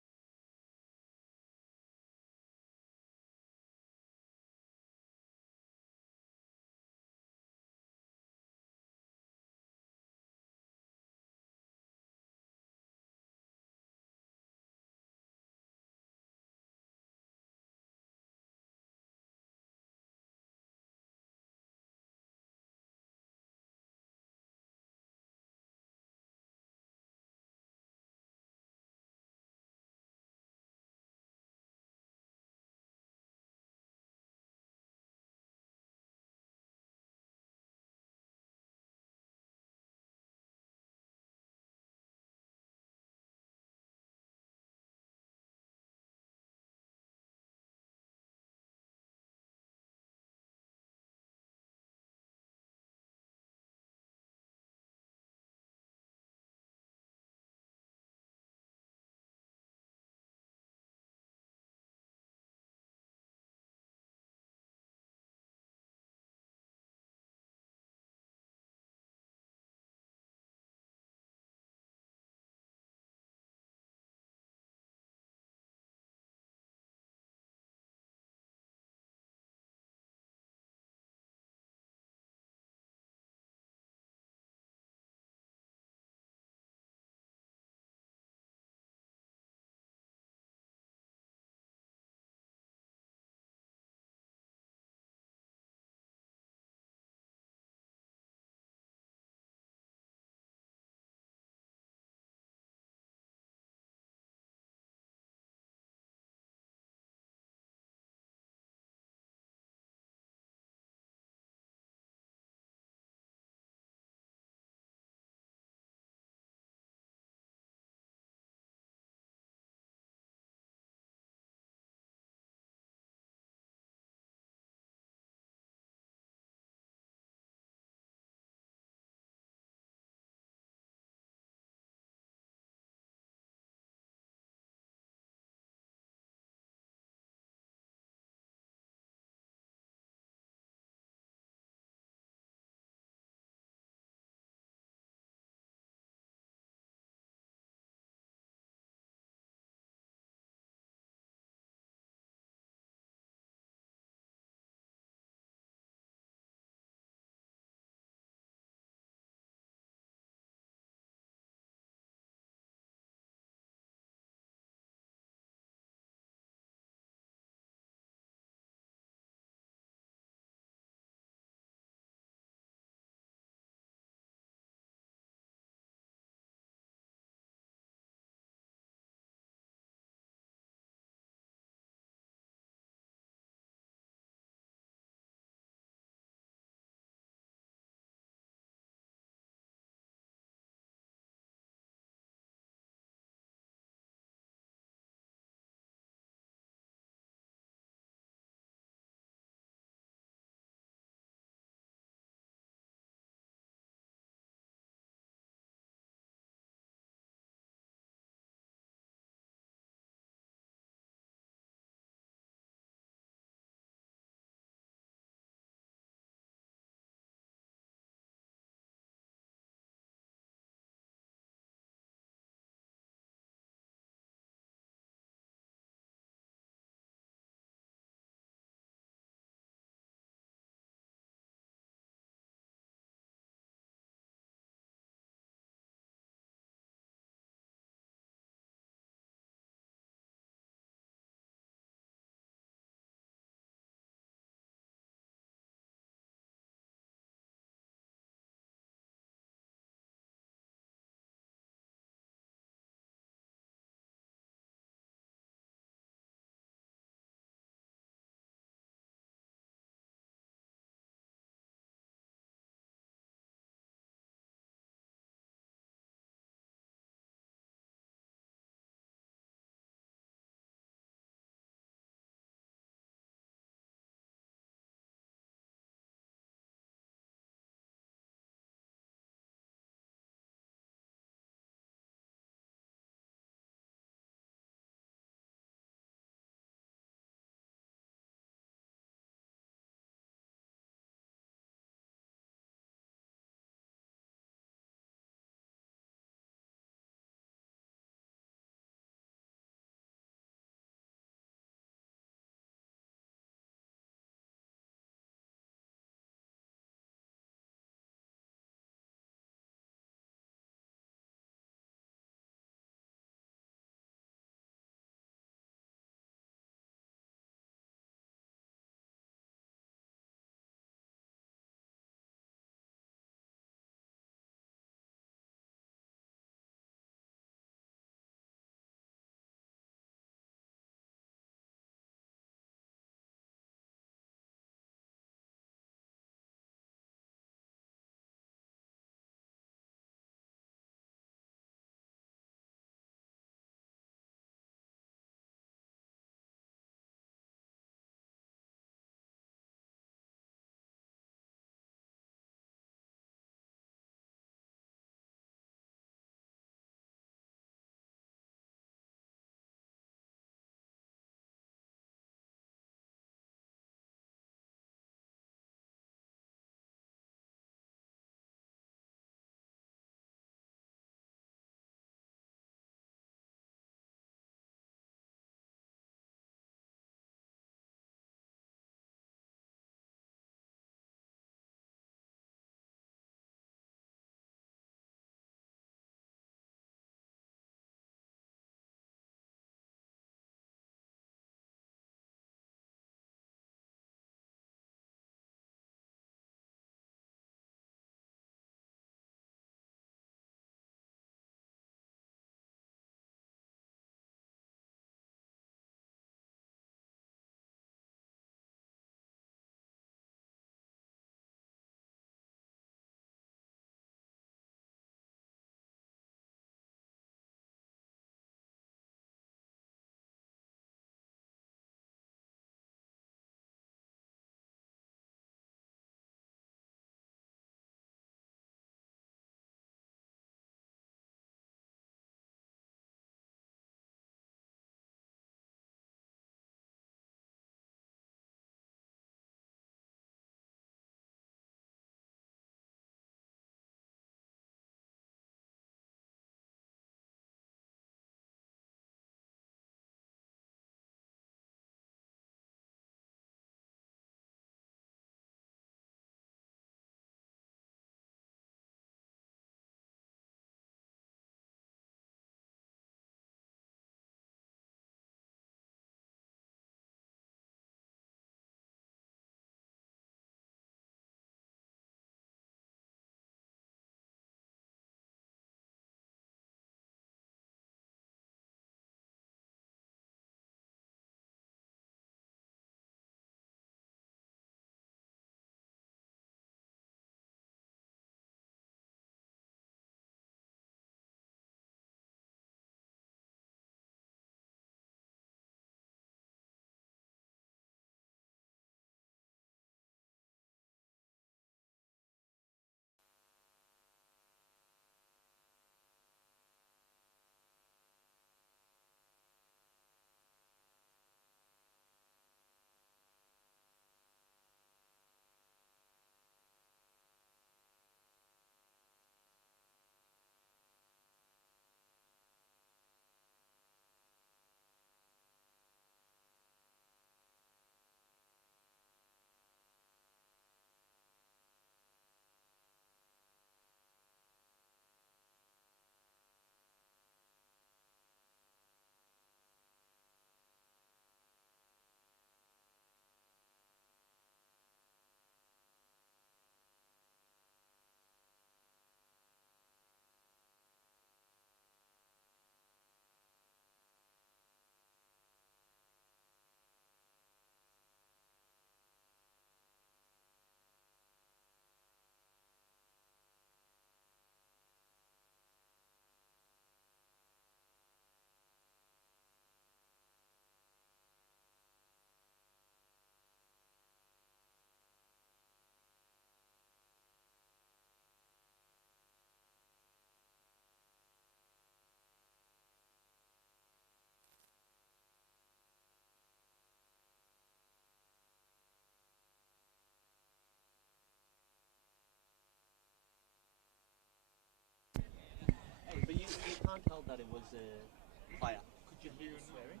thought it was a player. Could you hear swearing?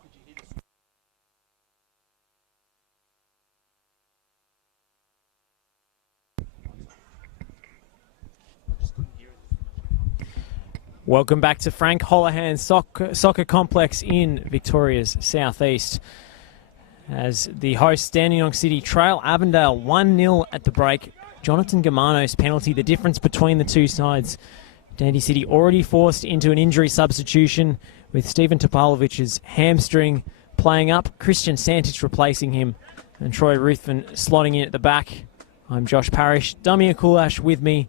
Could you hear the Welcome back to Frank Holohan's soccer complex in Victoria's southeast. As the hosts, Dandenong City, trail Avondale 1-0 at the break. Jonathan Germano's penalty, the difference between the two sides. Dandy City already forced into an injury substitution with Stephen Topalovic's hamstring playing up, Christian Santich replacing him, and Troy Ruthven slotting in at the back. I'm Josh Parrish, Damir Kulash with me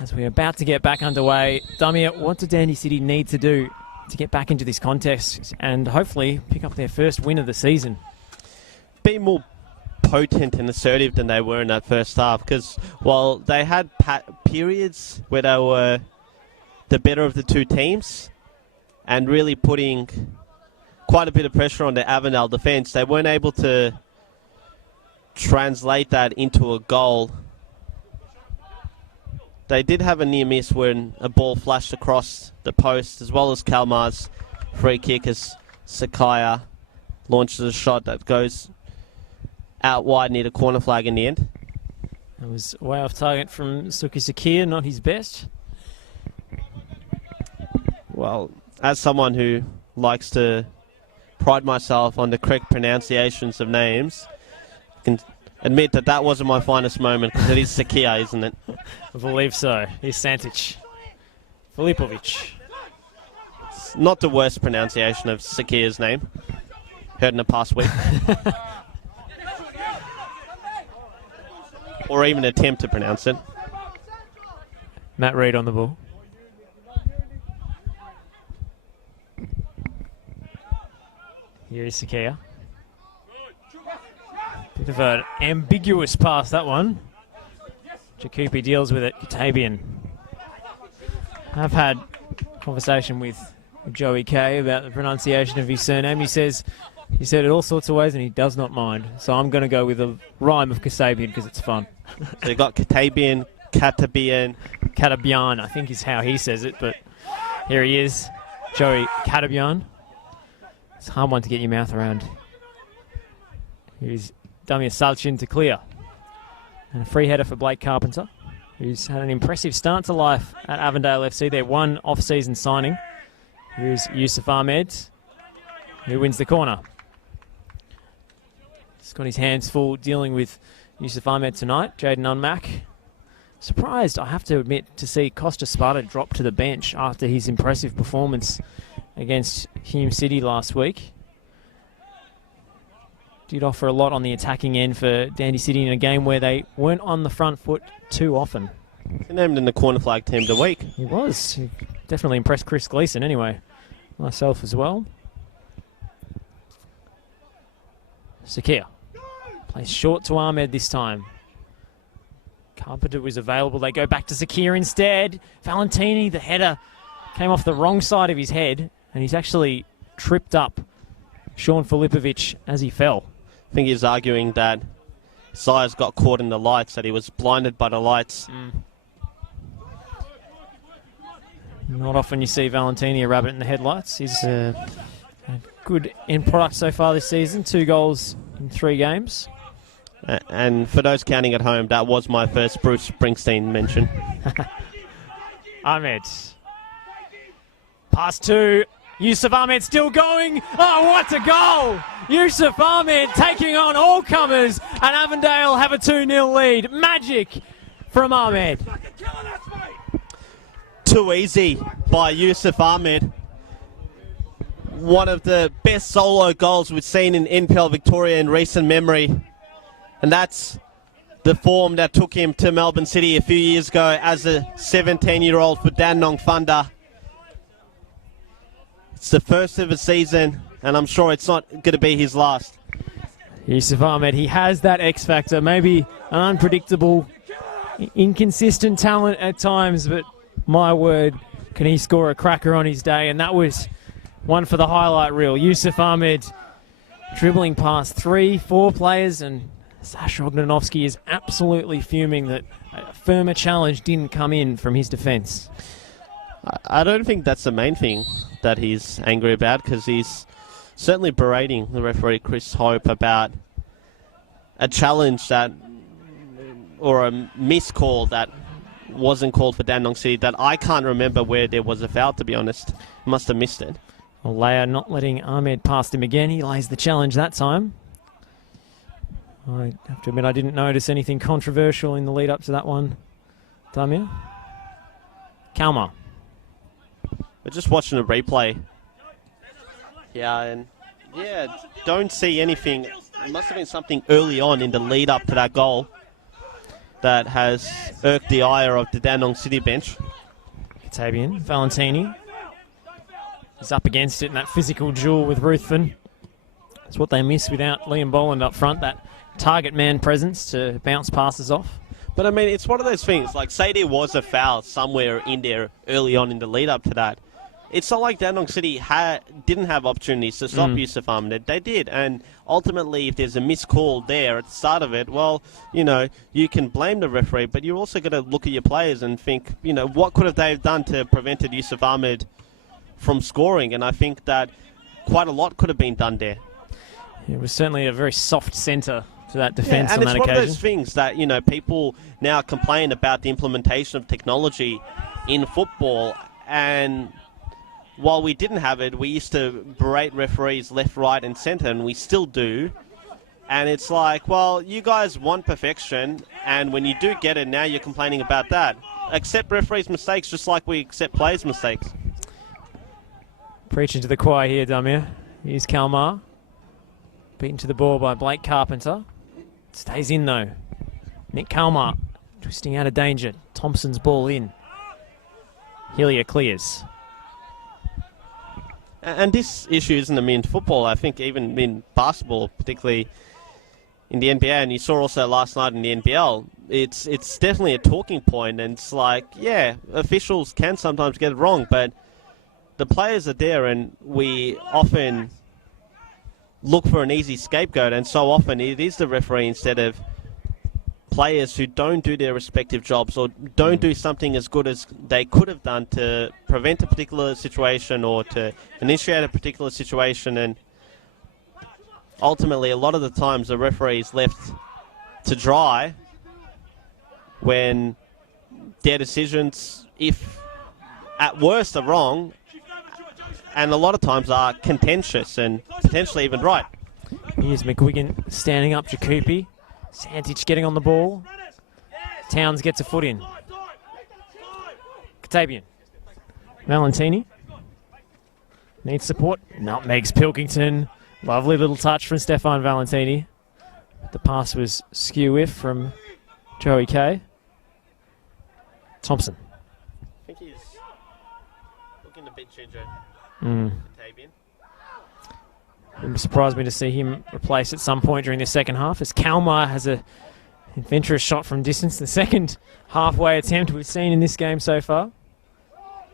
as we're about to get back underway. Damir, what do Dandy City need to do to get back into this contest and hopefully pick up their first win of the season? be more potent and assertive than they were in that first half, because while they had periods where they were the better of the two teams and really putting quite a bit of pressure on the Avondale defence, they weren't able to translate that into a goal. They did have a near miss when a ball flashed across the post, as well as Kalmar's free kick as Sakaya launches a shot that goes out wide near the corner flag in the end. That was way off target from Suki Sakia, not his best. Well, as someone who likes to pride myself on the correct pronunciations of names, I can admit that that wasn't my finest moment, because it is Sakia, isn't it? I believe so. Here's Santich. Filipovic. It's not the worst pronunciation of Sakia's name. Heard in the past week. Or even attempt to pronounce it. Matt Reid on the ball. Here is Sakia. Bit of an ambiguous pass, that one. Jakupi deals with it. Katabian. I've had a conversation with Joey Kay about the pronunciation of his surname. He said it all sorts of ways and he does not mind. So I'm going to go with a rhyme of Kasabian because it's fun. So you got Katabian, Katabian. Katabian, I think is how he says it, but here he is. Joey Katabian. It's a hard one to get your mouth around. Here's Damir Salchin to clear. And a free header for Blake Carpenter, who's had an impressive start to life at Avondale FC. Their one off-season signing. Here's Yusuf Ahmed, who wins the corner. He's got his hands full dealing with Yusuf Ahmed tonight. Jaden Unmack. Surprised, I have to admit, to see Costa Sparta drop to the bench after his impressive performance against Hume City last week. Did offer a lot on the attacking end for Dandy City in a game where they weren't on the front foot too often. He named in the corner flag team of the week. He was. He definitely impressed Chris Gleeson anyway. Myself as well. Sakia plays short to Ahmed this time. Carpenter was available. They go back to Sakia instead. Valentini, the header, came off the wrong side of his head, and he's actually tripped up Sean Filipovic as he fell. I think he's arguing that his eyes got caught in the lights, that he was blinded by the lights. Not often you see Valentini a rabbit in the headlights. He's a good end product so far this season. 2 goals in 3 games. And for those counting at home, that was my first Bruce Springsteen mention. Ahmed. Pass to Yusuf Ahmed, still going. Oh, what a goal! Yusuf Ahmed taking on all comers, and Avondale have a 2-0 lead. Magic from Ahmed. Too easy by Yusuf Ahmed. One of the best solo goals we've seen in NPL Victoria in recent memory. And that's the form that took him to Melbourne City a few years ago as a 17-year-old for Dandenong Thunder. It's the first of the season, and I'm sure it's not going to be his last. Yusuf Ahmed, he has that X factor, maybe an unpredictable, inconsistent talent at times, but my word, can he score a cracker on his day? And that was one for the highlight reel. Yusuf Ahmed dribbling past 3-4 players, and Sasha Ognanovsky is absolutely fuming that a firmer challenge didn't come in from his defence. I don't think that's the main thing that he's angry about, because he's certainly berating the referee Chris Hope about a challenge that, or a missed call that wasn't called for Dandenong City, that I can't remember where there was a foul, to be honest. Must have missed it. Well, Leia not letting Ahmed past him again. He lays the challenge that time. I have to admit I didn't notice anything controversial in the lead up to that one. Damir. Kalmar. We're just watching a replay. Yeah, and don't see anything. It must have been something early on in the lead up to that goal that has irked the ire of the Dandenong City bench. Katabian, Valentini. He's up against it in that physical duel with Ruthven. That's what they miss without Liam Boland up front, that target man presence to bounce passes off. But I mean, it's one of those things, like say there was a foul somewhere in there early on in the lead up to that. It's not like Dandenong City didn't have opportunities to stop Yusuf Ahmed. They did, and ultimately if there's a missed call there at the start of it, well, you can blame the referee, but you're also going to look at your players and think, what could have they done to prevent Yusuf Ahmed from scoring? And I think that quite a lot could have been done there. It was certainly a very soft centre to that defence on that occasion. And it's one of those things that, people now complain about the implementation of technology in football, and while we didn't have it, we used to berate referees left, right and centre, and we still do. And it's like, well, you guys want perfection, and when you do get it, now you're complaining about that. Accept referees' mistakes just like we accept players' mistakes. Preaching to the choir here, Damir. Here's Kalmar. Beaten to the ball by Blake Carpenter. Stays in though. Nick Kalmar twisting out of danger. Thompson's ball in. Hillier clears. And this issue isn't in football. I think even in basketball, particularly in the NBA, and you saw also last night in the NPL, it's definitely a talking point. And it's like, officials can sometimes get it wrong, but the players are there, and we often look for an easy scapegoat, and so often it is the referee instead of players who don't do their respective jobs or don't do something as good as they could have done to prevent a particular situation or to initiate a particular situation. And ultimately, a lot of the times the referee is left to dry when their decisions, if at worst are wrong, and a lot of times are contentious and potentially even right. Here's McGuigan standing up, Jacopi. Santic getting on the ball. Towns gets a foot in. Katabian. Valentini. Needs support. Nutmegs Pilkington. Lovely little touch from Stefan Valentini. The pass was skew-whiff from Joey Kay. Thompson. I think he's looking a bit ginger. It surprised me to see him replaced at some point during the second half, as Kalmar has a adventurous shot from distance. The second halfway attempt we've seen in this game so far.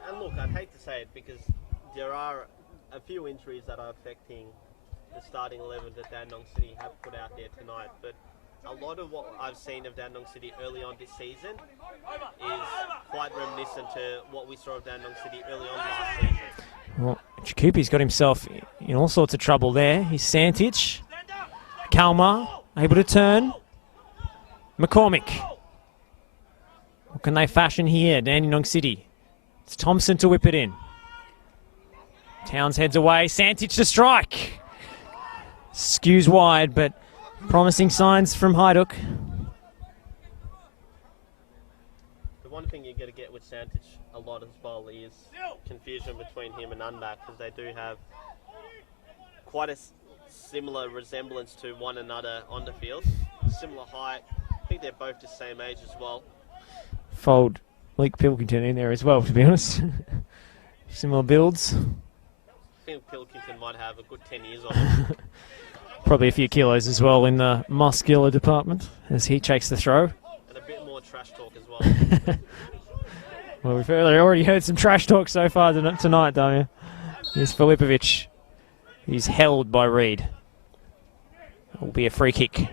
And look, I'd hate to say it because there are a few injuries that are affecting the starting 11 that Dandenong City have put out there tonight, but a lot of what I've seen of Dandenong City early on this season is quite reminiscent to what we saw of Dandenong City early on last season. Well, Jacopi's got himself in all sorts of trouble there. He's Santic. Kalmar, able to turn. McCormick. What can they fashion here, Dandenong City? It's Thompson to whip it in. Towns heads away. Santic to strike. Skews wide, but promising signs from Hajduk. The one thing you're going to get with Santic a lot as well is confusion between him and Unback, because they do have quite a similar resemblance to one another on the field. Similar height. I think they're both the same age as well. Fold Leek Pilkington in there as well, to be honest. Similar builds. I think Pilkington might have a good 10 years on him. Probably a few kilos as well in the muscular department as he takes the throw. And a bit more trash talk as well. Well, we've already heard some trash talk so far tonight, don't you? Here's Filipovic. He's held by Reed. It will be a free kick.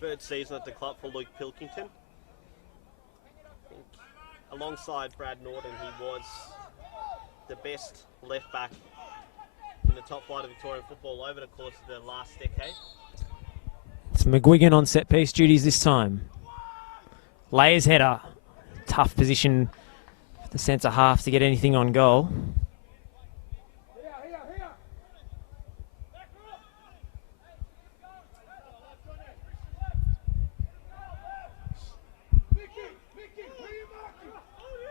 Third season at the club for Luke Pilkington. alongside Brad Norton, he was the best left back in the top flight of Victorian football over the course of the last decade. It's McGuigan on set piece duties this time. Layers header. Tough position for the centre half to get anything on goal.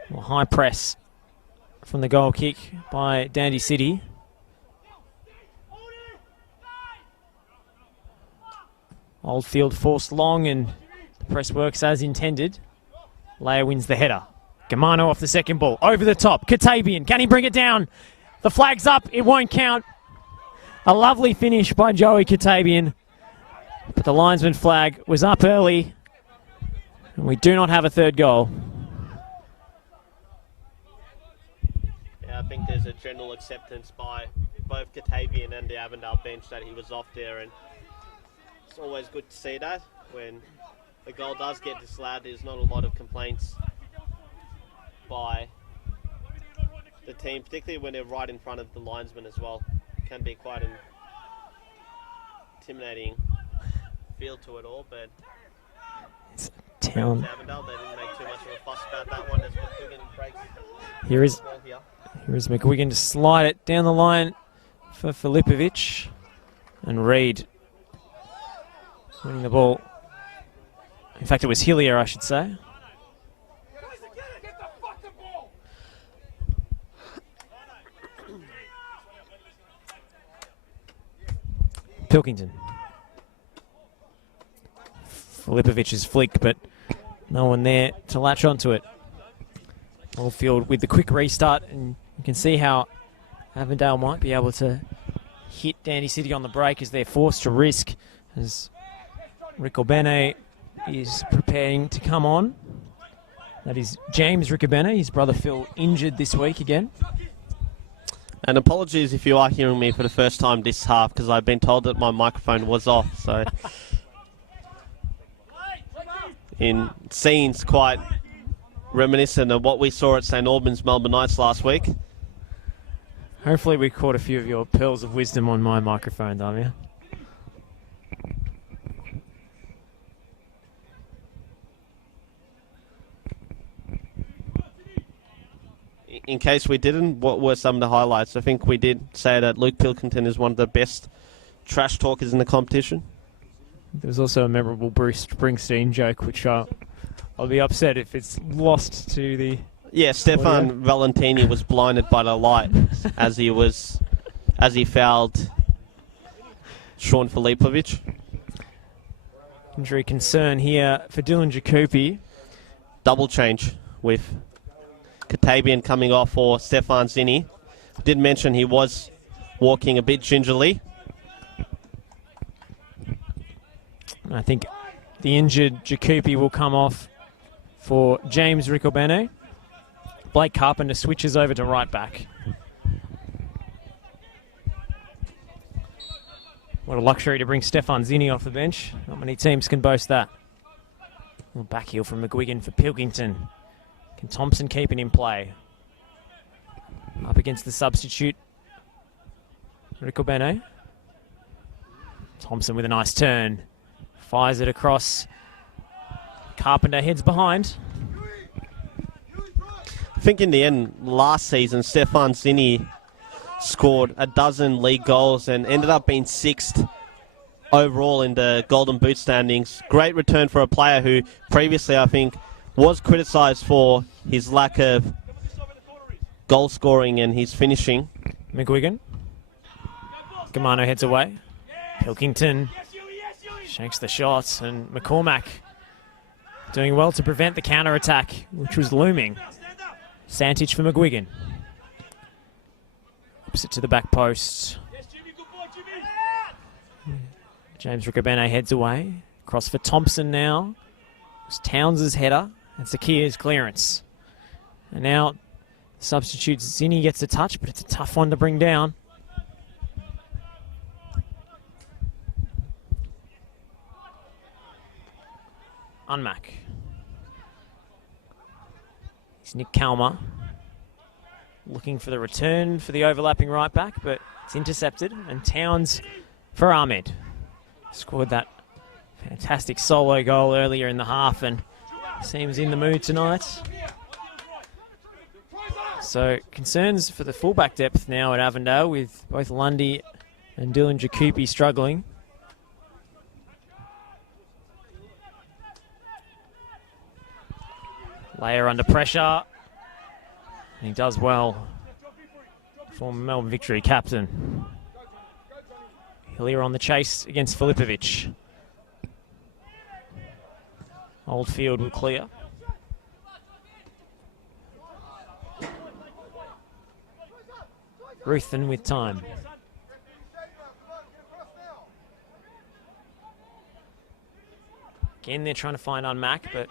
Well, high press from the goal kick by Dandy City. Oldfield forced long and the press works as intended. Leia wins the header. Germano off the second ball. Over the top. Katabian. Can he bring it down? The flag's up. It won't count. A lovely finish by Joey Katabian. But the linesman flag was up early. And we do not have a third goal. Yeah, I think there's a general acceptance by both Katabian and the Avondale bench that he was off there. And it's always good to see that when the goal does get disallowed. There's not a lot of complaints by the team, particularly when they're right in front of the linesman as well. It can be quite an intimidating feel to it all, but it's Town. Avondale, they didn't make too much of a fuss about that one as McGuigan breaks. Here is McGuigan to slide it down the line for Filipovic, and Reid winning the ball. In fact, it was Hillier, I should say. Pilkington. Filipovic's flick, but no one there to latch onto it. Oldfield with the quick restart, and you can see how Avondale might be able to hit Dandy City on the break as they're forced to risk, as Ricobene is preparing to come on. That is James Ricobene, his brother Phil, injured this week again. And apologies if you are hearing me for the first time this half, because I've been told that my microphone was off, so in scenes quite reminiscent of what we saw at St Albans Melbourne Knights last week. Hopefully we caught a few of your pearls of wisdom on my microphone, Damia. In case we didn't, what were some of the highlights? I think we did say that Luke Pilkington is one of the best trash talkers in the competition. There was also a memorable Bruce Springsteen joke, which I'll be upset if it's lost to the... Yeah, Stefan Valentini was blinded by the light as he fouled Sean Filipovic. Injury concern here for Dylan Jacopi. Double change with Katabian coming off for Stefan Zini. Did mention he was walking a bit gingerly. I think the injured Jacopi will come off for James Ricobene. Blake Carpenter switches over to right back. What a luxury to bring Stefan Zini off the bench. Not many teams can boast that. Well, back heel from McGuigan for Pilkington. Can Thompson keep it in play? Up against the substitute, Ricobene. Thompson with a nice turn. Fires it across. Carpenter heads behind. I think in the end, last season, Stefan Zini scored 12 league goals and ended up being 6th overall in the Golden Boot standings. Great return for a player who previously, I think, was criticised for his lack of goal scoring and his finishing. McGuigan. Germano heads away. Pilkington shanks the shots, and McCormack doing well to prevent the counter-attack, which was looming. Santich for McGuigan. Opposite to the back post. James Ricobene heads away. Cross for Thompson now. It's Towns' header. And Zakia's clearance. And now substitutes Zini gets a touch, but it's a tough one to bring down. Unmack. It's Nick Kalmer looking for the return for the overlapping right back, but it's intercepted. And Towns for Ahmed. Scored that fantastic solo goal earlier in the half and seems in the mood tonight. So concerns for the fullback depth now at Avondale with both Lundy and Dylan Jacoupy struggling. Layer under pressure. And he does well. Former Melbourne Victory captain. Hillier on the chase against Filipovic. Oldfield will clear. Ruthen with time. Again, they're trying to find Unmac, but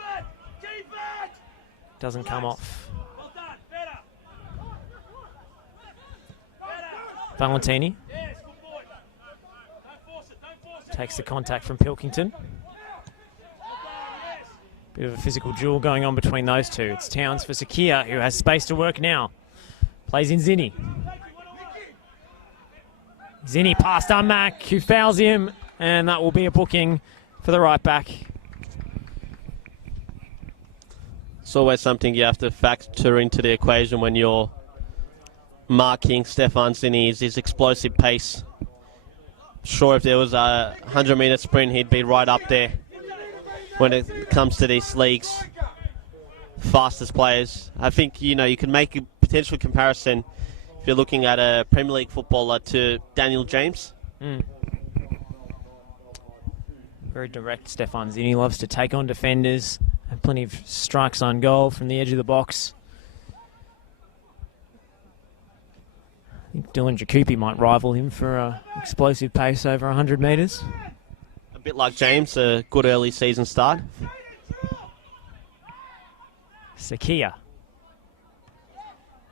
doesn't come off. Valentini takes the contact from Pilkington. Bit of a physical duel going on between those two. It's Towns for Sakia, who has space to work now. Plays in Zinni. Zinni past Unmac, who fouls him, and that will be a booking for the right back. It's always something you have to factor into the equation when you're marking Stefan Zinni, is his explosive pace. Sure, if there was a 100-metre sprint, he'd be right up there when it comes to these leagues. Fastest players. I think, you can make a potential comparison if you're looking at a Premier League footballer to Daniel James. Very direct, Stefan Zinni. Loves to take on defenders. And plenty of strikes on goal from the edge of the box. I think Dylan Jacoupy might rival him for explosive pace over 100 metres. A bit like James, a good early season start. Sakia.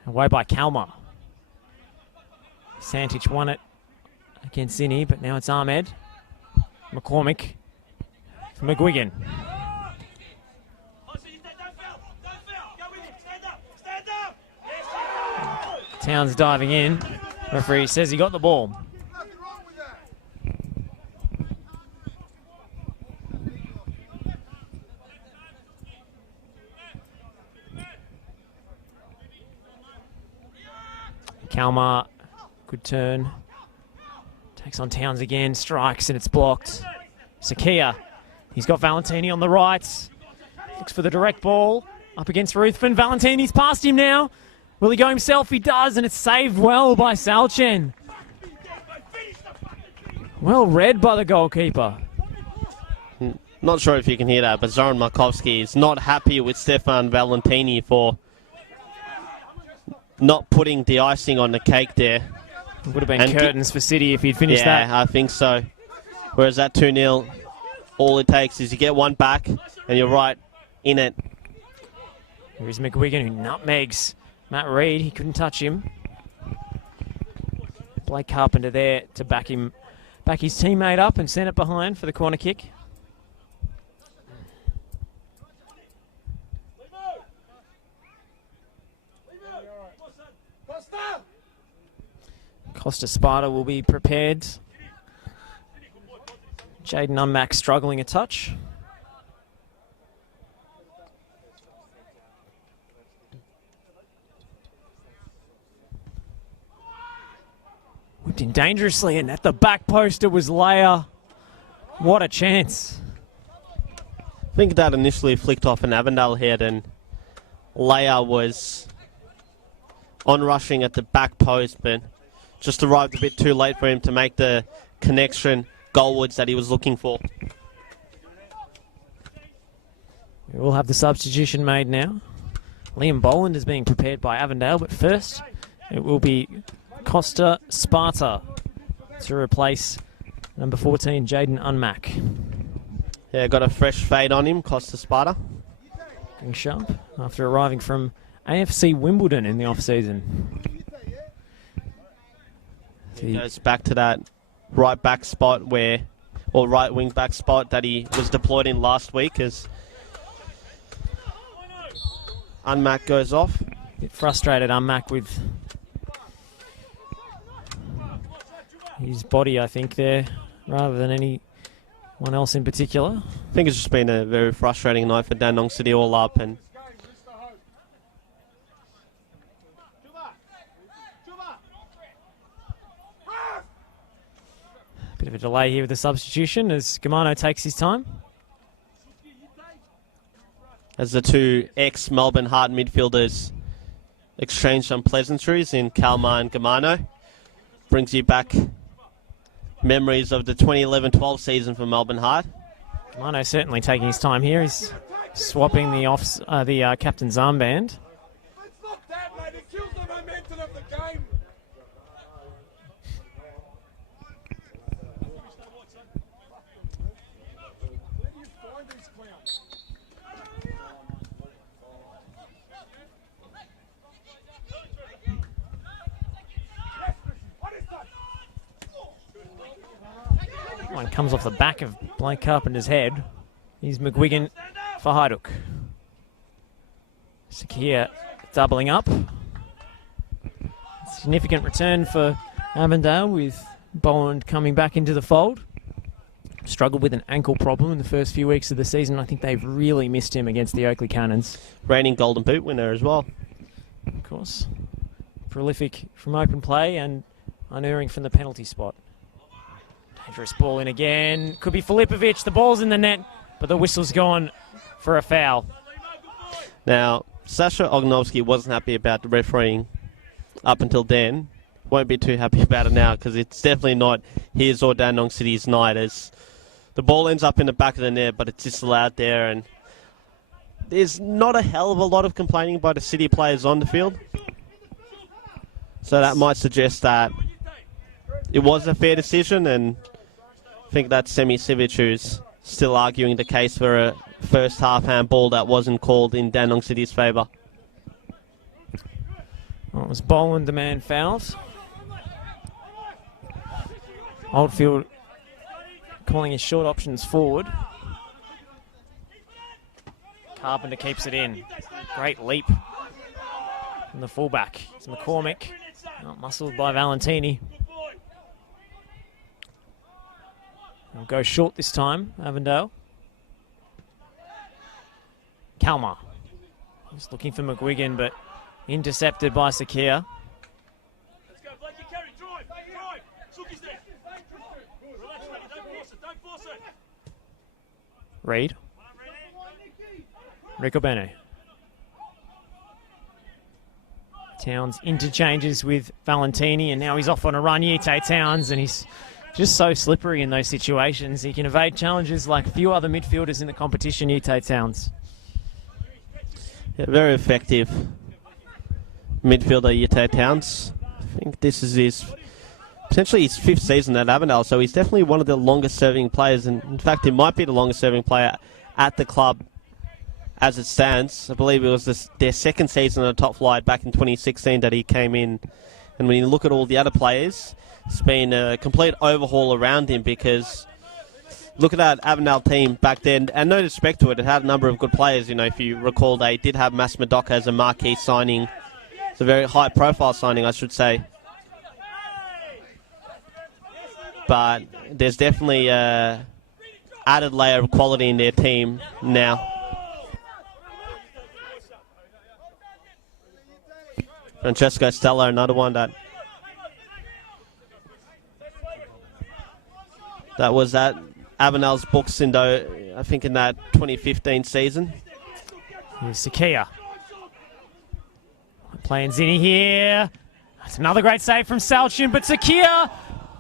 Away by Kalmar. Santich won it against Zinni, but now it's Ahmed. McCormick for McGuigan. Towns diving in. Referee says he got the ball. Kalmar, good turn. Takes on Towns again, strikes and it's blocked. Sakia, he's got Valentini on the right. Looks for the direct ball. Up against Ruthven. Valentini's past him now. Will he go himself? He does, and it's saved well by Salchen. Well read by the goalkeeper. Not sure if you can hear that, but Zoran Markovski is not happy with Stefan Valentini for not putting the icing on the cake there. It would have been curtains for City if he'd finished that. Yeah, I think so. Whereas that 2-0, all it takes is you get one back, and you're right in it. Here's McGuigan, who nutmegs Matt Reid. He couldn't touch him. Blake Carpenter there to back his teammate up and send it behind for the corner kick. Costa Sparta will be prepared. Jaden Unmac struggling a touch. Whipped in dangerously, and at the back post it was Leia. What a chance. I think that initially flicked off an Avondale head, and Leia was on rushing at the back post, but just arrived a bit too late for him to make the connection goalwards that he was looking for. We will have the substitution made now. Liam Boland is being prepared by Avondale, but first it will be Costa Sparta to replace number 14, Jaden Unmac. Yeah, got a fresh fade on him, Costa Sparta. Looking sharp after arriving from AFC Wimbledon in the off-season. He goes back to that right back spot or right wing back spot that he was deployed in last week, as Unmac goes off. Bit frustrated, Unmac, with his body, I think, there, rather than anyone else in particular. I think it's just been a very frustrating night for Dandenong City all up, and Bit of a delay here with the substitution as Gamano takes his time. as the two ex-Melbourne Heart midfielders exchange some pleasantries in Kalmar and Gamano. Brings you back memories of the 2011-12 season for Melbourne Heart. Gamano certainly taking his time here. He's swapping the captain's armband. It's not that, mate. It kills the momentum of the game. Where do you find these clowns? One comes off the back of Blake Carpenter's head. He's McGuigan for Hajduk. Sakia doubling up. Significant return for Avondale with Boland coming back into the fold. Struggled with an ankle problem in the first few weeks of the season. I think they've really missed him against the Oakley Cannons. Reigning Golden Boot winner as well. Of course. Prolific from open play and unerring from the penalty spot. Dangerous ball in again. Could be Filipovic. The ball's in the net, but the whistle's gone for a foul. Now, Sasha Ognovsky wasn't happy about the refereeing up until then. Won't be too happy about it now because it's definitely not his or Dandenong City's night, as the ball ends up in the back of the net, but it's disallowed there, and there's not a hell of a lot of complaining by the City players on the field. So that might suggest that it was a fair decision, and I think that's Semi Sivic who's still arguing the case for a first half handball that wasn't called in Dandenong City's favour. Well, it was Boland the man fouls. Oldfield calling his short options forward. Carpenter keeps it in. Great leap from the fullback. It's McCormick. Not muscled by Valentini. They'll go short this time, Avondale. Kalmar. He's looking for McGuigan, but intercepted by Sakia. Let's go, Blake. You carry. Drive. Suki's there. Relax, Manny. Don't force it. Reed. Ricobene. Towns interchanges with Valentini, and now he's off on a run. Yite Towns, and he's just so slippery in those situations. He can evade challenges like few other midfielders in the competition, Yite Towns. Yeah, very effective midfielder, Yite Towns. I think this is potentially his fifth season at Avondale, so he's definitely one of the longest serving players, and in fact he might be the longest serving player at the club as it stands. I believe it was their second season on the top flight back in 2016 that he came in, and when you look at all the other players, it's been a complete overhaul around him, because look at that Avondale team back then, and no disrespect to it, it had a number of good players. You know, if you recall, they did have Mas Madoka as a marquee signing. It's a very high profile signing, I should say. But there's definitely a added layer of quality in their team now. Francesco Stella, another one that was at Avondale's books in I think in that 2015 season. Here's Sakia. Playing Zinni here. That's another great save from Salchin, but Sakia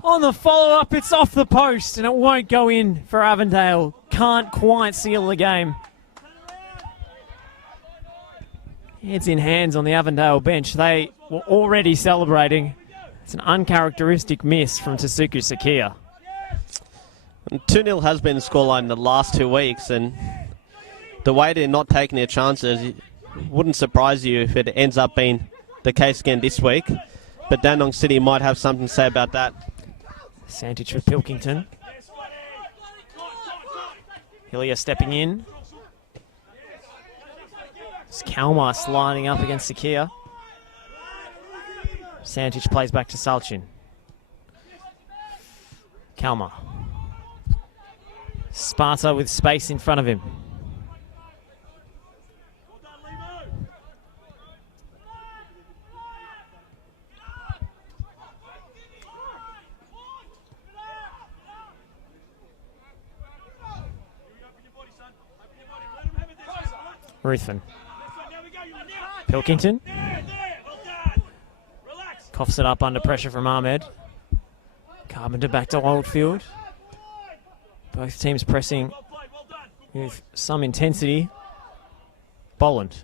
on the follow-up, it's off the post, and it won't go in for Avondale. Can't quite seal the game. Heads in hands on the Avondale bench. They were already celebrating. It's an uncharacteristic miss from Tasuku Sakia. 2-0 has been the scoreline in the last 2 weeks, and the way they're not taking their chances, it wouldn't surprise you if it ends up being the case again this week. But Dandenong City might have something to say about that. Santich for Pilkington. Hillier stepping in. It's Kalmar sliding up against Sakia. Santic plays back to Salchin. Kalmar. Sparta with space in front of him. Ruthven. Pilkington. Coughs it up under pressure from Ahmed. Carpenter back to Oldfield. Both teams pressing with some intensity. Boland.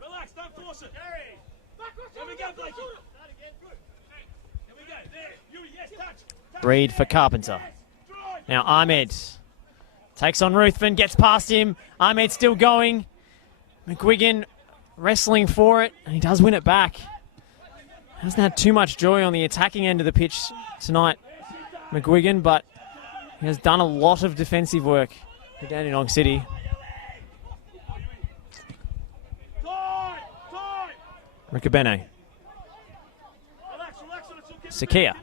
Relax, don't force it. Here we go, Blakey. Here we go, there. Yes, touch. Reed for Carpenter. Now Ahmed takes on Ruthven, gets past him. Ahmed still going. McGuigan wrestling for it, and he does win it back. Hasn't had too much joy on the attacking end of the pitch tonight, McGuigan, but he has done a lot of defensive work for Dandenong City. Ricabene. Sakia.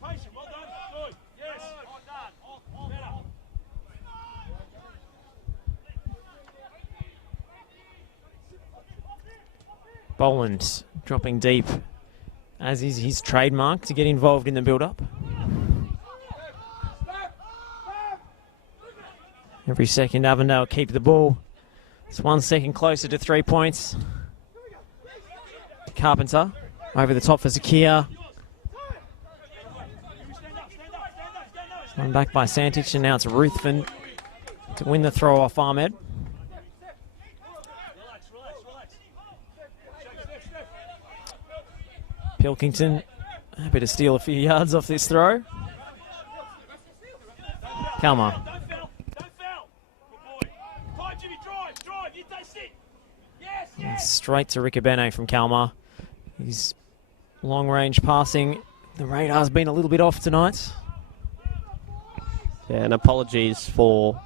Patient. Well done. Good. Yes. Well done. Better. Boland dropping deep, as is his trademark, to get involved in the build-up. Every second Avondale keep the ball. It's 1 second closer to 3 points. Carpenter over the top for Zakia. Run back by Santic, and now it's Ruthven to win the throw off Ahmed. Pilkington happy to steal a few yards off this throw. Kalmar. And straight to Ricabene from Kalmar. His long-range passing, the radar's been a little bit off tonight. Yeah, and apologies for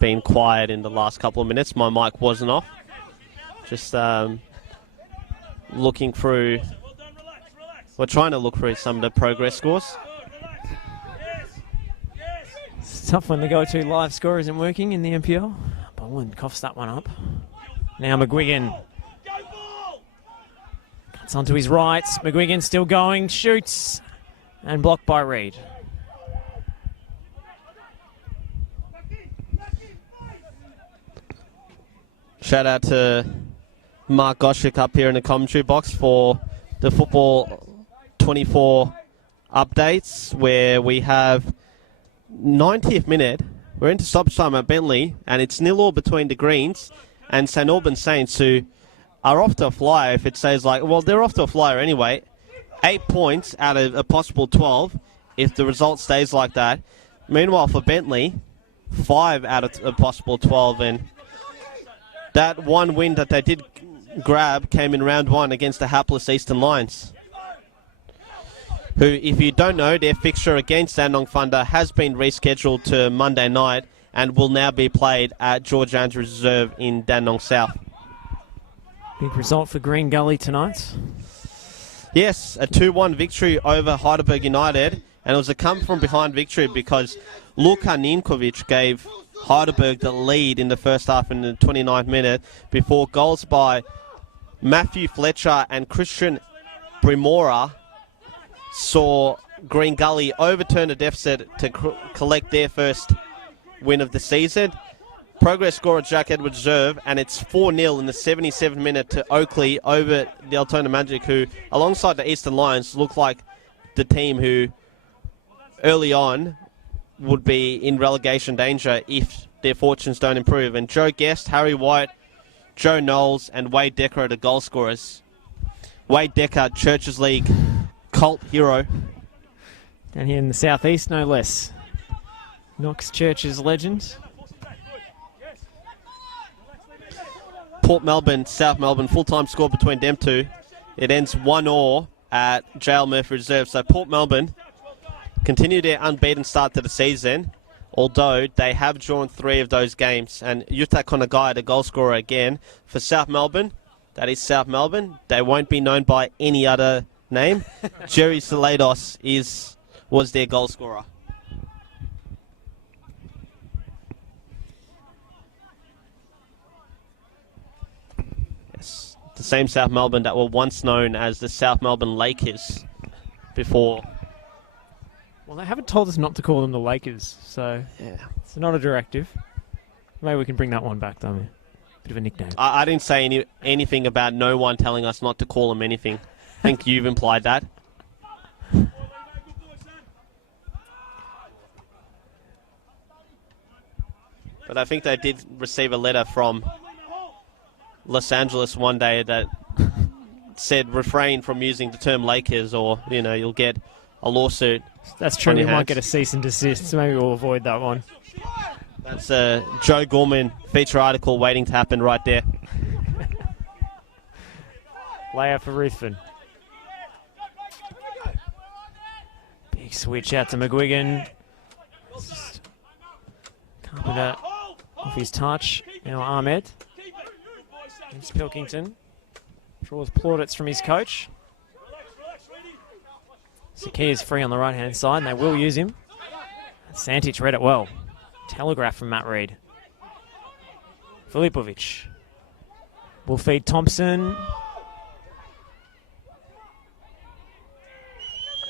being quiet in the last couple of minutes. My mic wasn't off. Just looking through. We're trying to look through some of the progress scores. It's tough when the go-to live score isn't working in the NPL. Boland coughs that one up. Now McGuigan. Cuts onto his right. McGuigan still going. Shoots. And blocked by Reed. Shout out to Mark Goshik up here in the commentary box for the Football 24 updates, where we have 90th minute. We're into stoppage time at Bentley, and it's 0-0 between the Greens and St Albans Saints, who are off to a flyer. If it says like, well, they're off to a flyer anyway. 8 points out of a possible 12 if the result stays like that. Meanwhile, for Bentley, 5 out of a possible 12, and that one win that they did grab came in round 1 against the hapless Eastern Lions, who, if you don't know, their fixture against Dandenong Thunder has been rescheduled to Monday night and will now be played at George Andrews Reserve in Dandenong South. Big result for Green Gully tonight. Yes, a 2-1 victory over Heidelberg United, and it was a come-from-behind victory because Luka Ninkovic gave Heidelberg the lead in the first half in the 29th minute before goals by Matthew Fletcher and Christian Primora saw Green Gully overturn the deficit to collect their first win of the season. Progress scorer Jack Edwards Reserve, and it's 4-0 in the 77th minute to Oakley over the Altona Magic, who, alongside the Eastern Lions, look like the team who early on would be in relegation danger if their fortunes don't improve. And Joe Guest, Harry White, Joe Knowles, and Wade Decker are the goal scorers. Wade Decker, Churches League cult hero. Down here in the southeast, no less. Knox Church's legend. Port Melbourne, South Melbourne, full-time score between them two. It ends 1-1 at JL Murphy Reserve. So Port Melbourne continue their unbeaten start to the season, although they have drawn 3 of those games. And Yuta Konagai, the goal scorer again for South Melbourne. That is South Melbourne. They won't be known by any other name. Jerry Salados was their goal scorer. Yes, the same South Melbourne that were once known as the South Melbourne Lakers before. Well, they haven't told us not to call them the Lakers, so Yeah. it's not a directive. Maybe we can bring that one back, though. Bit of a nickname. I didn't say anything about no one telling us not to call them anything. I think you've implied that. But I think they did receive a letter from Los Angeles one day that said refrain from using the term Lakers or, you'll get a lawsuit. That's true. on We your might hands. get a cease and desist, so maybe we'll avoid that one. That's a Joe Gorman feature article waiting to happen right there. Layout for Ruthven. Big switch out to McGuigan. Carpenter off his touch. Now Ahmed. It's Pilkington. Draws plaudits from his coach. Saki is free on the right-hand side, and they will use him. Santic read it well. Telegraph from Matt Reid. Filipovic will feed Thompson.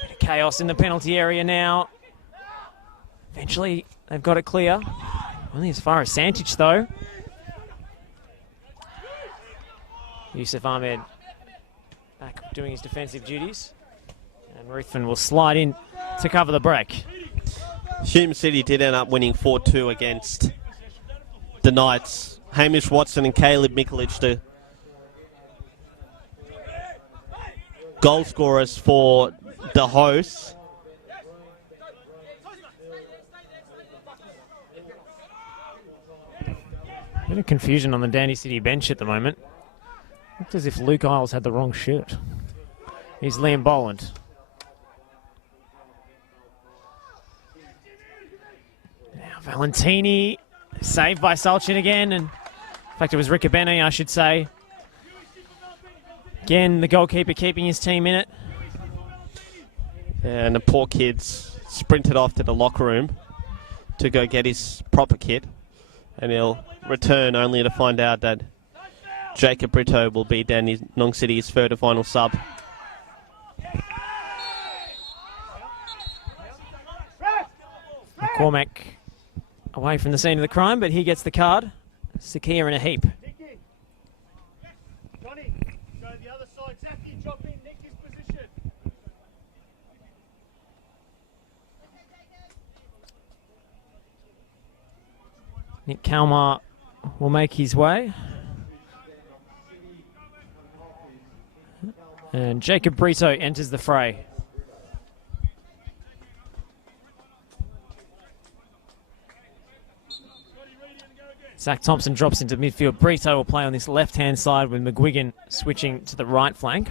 Bit of chaos in the penalty area now. Eventually, they've got it clear. Only as far as Santic, though. Yusuf Ahmed back doing his defensive duties. And Ruthven will slide in to cover the break. Hume City did end up winning 4-2 against the Knights. Hamish Watson and Caleb Mikulic, the goal scorers for the hosts. Bit of confusion on the Dandy City bench at the moment. Looks as if Luke Isles had the wrong shirt. Here's Liam Boland. Now Valentini, saved by Salchin again, and in fact it was Riccobene, I should say. Again, the goalkeeper keeping his team in it. And the poor kid's sprinted off to the locker room to go get his proper kit. And he'll return only to find out that Jacob Brito will be Dandenong City's third and final sub. McCormack away from the scene of the crime, but he gets the card. Sakia in a heap. Johnny, go to the other side. Zaki, drop in. Nick his position. Nick Kalmar will make his way. And Jacob Brito enters the fray. Zach Thompson drops into midfield. Brito will play on this left-hand side with McGuigan switching to the right flank.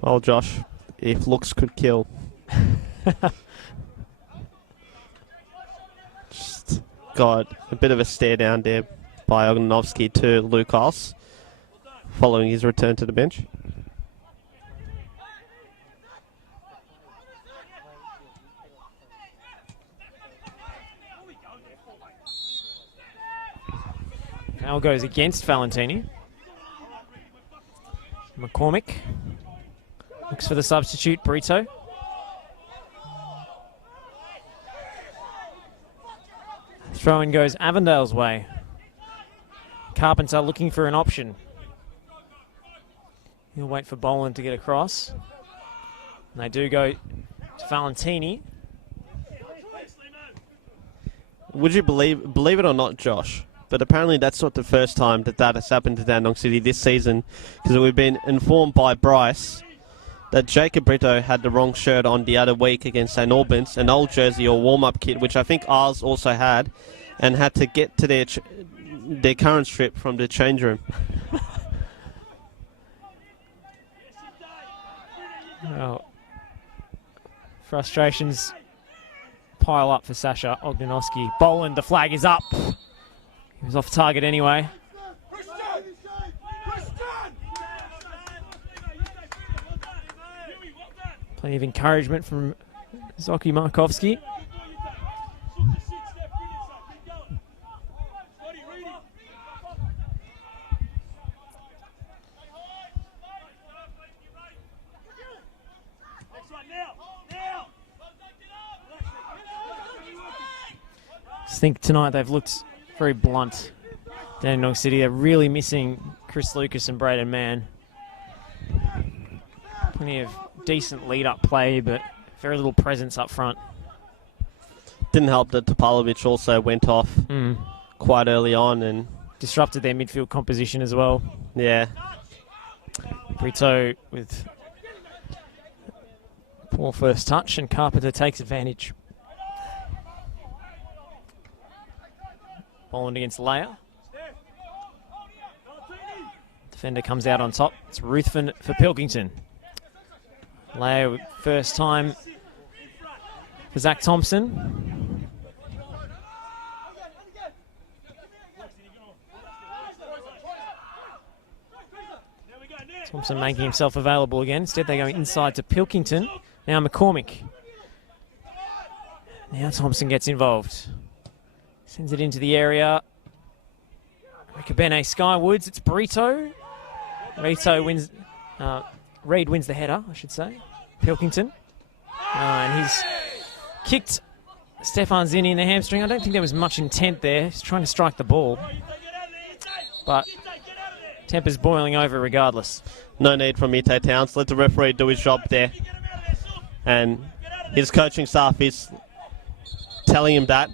Well, Josh, if looks could kill. Just got a bit of a stare down there by Ognanovsky to Lukas following his return to the bench. Foul goes against Valentini. McCormick looks for the substitute, Brito. Throw-in goes Avondale's way. Carpenter looking for an option. He'll wait for Boland to get across. And they do go to Valentini. Would you believe it or not, Josh? But apparently that's not the first time that has happened to Dandenong City this season, because we've been informed by Bryce that Jacob Brito had the wrong shirt on the other week against St Albans, an old jersey or warm-up kit, which I think ours also had, and had to get to their current strip from the change room. Well, frustrations pile up for Sasha Ognjanowski. Boland, the flag is up. He was off target anyway. Plenty of encouragement from Zoki Markovski. I think tonight they've looked very blunt. Dandenong City, they're really missing Chris Lucas and Braden Mann. Plenty of decent lead-up play, but very little presence up front. Didn't help that Topalovic also went off quite early on and disrupted their midfield composition as well. Yeah. Brito with poor first touch, and Carpenter takes advantage. Boland against Leia. Defender comes out on top. It's Ruthven for Pilkington. Leia with first time for Zach Thompson. Thompson making himself available again. Instead they're going inside to Pilkington. Now McCormick. Now Thompson gets involved. Sends it into the area. Rikabene Skywoods. It's Brito. Brito wins. Reid wins the header, I should say. Pilkington. And he's kicked Stefan Zini in the hamstring. I don't think there was much intent there. He's trying to strike the ball. But temper's boiling over regardless. No need from Ite Towns. Let the referee do his job there. And his coaching staff is telling him that.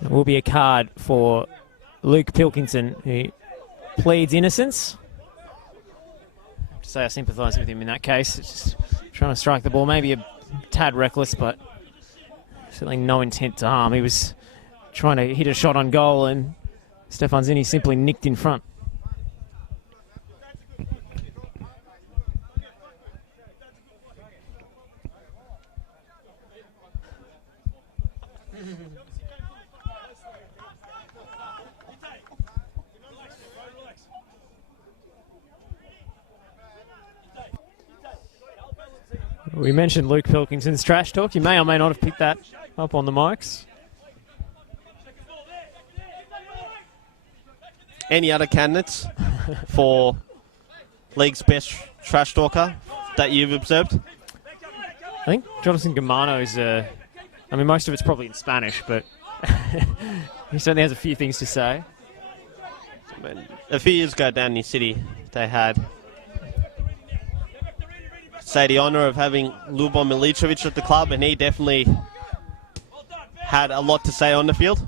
It will be a card for Luke Pilkington, who pleads innocence. I have to say I sympathise with him in that case. It's just trying to strike the ball, maybe a tad reckless, but certainly no intent to harm. He was trying to hit a shot on goal, and Stefan Zini simply nicked in front. We mentioned Luke Pilkington's trash talk. You may or may not have picked that up on the mics. Any other candidates for league's best trash talker that you've observed? I think Jonathan Germano's, I mean, most of it's probably in Spanish, but he certainly has a few things to say. A few years ago down in the city, they had the honour of having Lubomir Milicevic at the club, and he definitely had a lot to say on the field.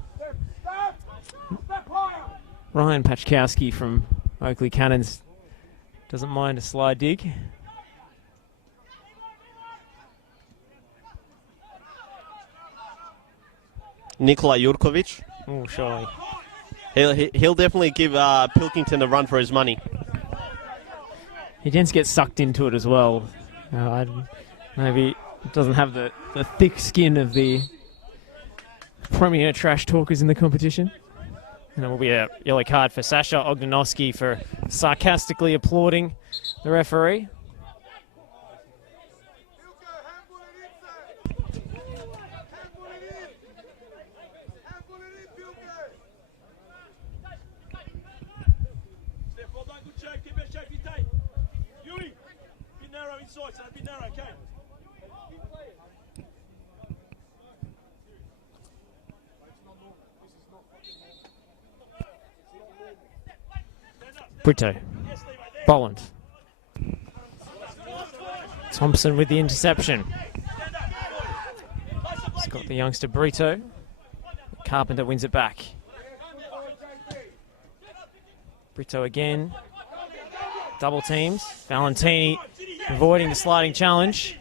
Ryan Pachkowski from Oakley Cannons doesn't mind a sly dig. Nikola Jurkovic. Oh, surely. He'll definitely give Pilkington a run for his money. He tends to get sucked into it as well. Maybe doesn't have the thick skin of the premier trash talkers in the competition. And it will be a yellow card for Sasha Ognjanowski for sarcastically applauding the referee. Brito. Boland. Thompson with the interception. He's got the youngster Brito. Carpenter wins it back. Brito again. Double teams. Valentini avoiding the sliding challenge.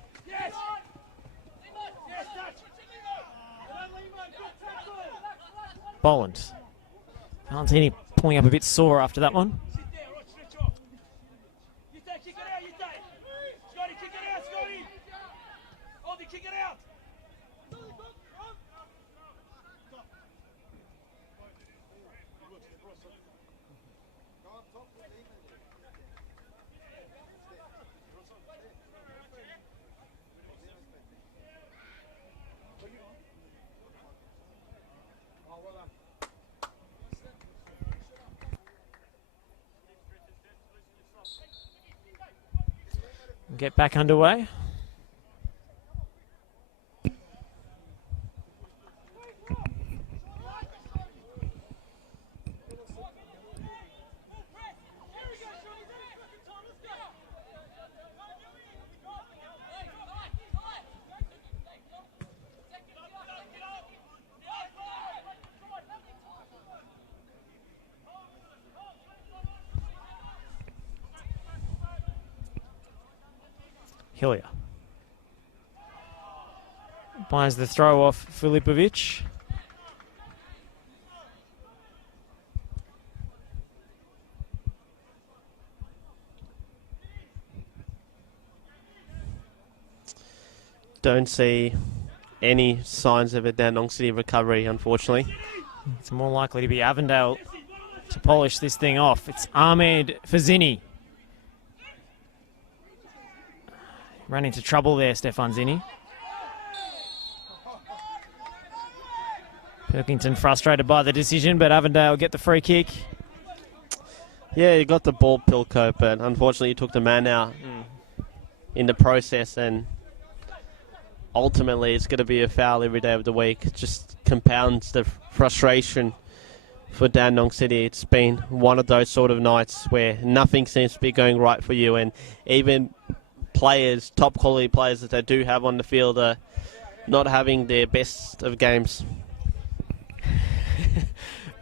Boland. Valentini pulling up a bit sore after that one. Get back underway. Hillier buys the throw off Filipovic. Don't see any signs of a Dandenong City recovery, unfortunately. It's more likely to be Avondale to polish this thing off. It's Ahmed Fazini. Ran into trouble there, Stefan Zini. Pilkington frustrated by the decision, but Avondale get the free kick. Yeah, you got the ball, Pilko, but unfortunately you took the man out in the process, and ultimately it's going to be a foul every day of the week. It just compounds the frustration for Dandenong City. It's been one of those sort of nights where nothing seems to be going right for you, and even players, top quality players that they do have on the field, are not having their best of games.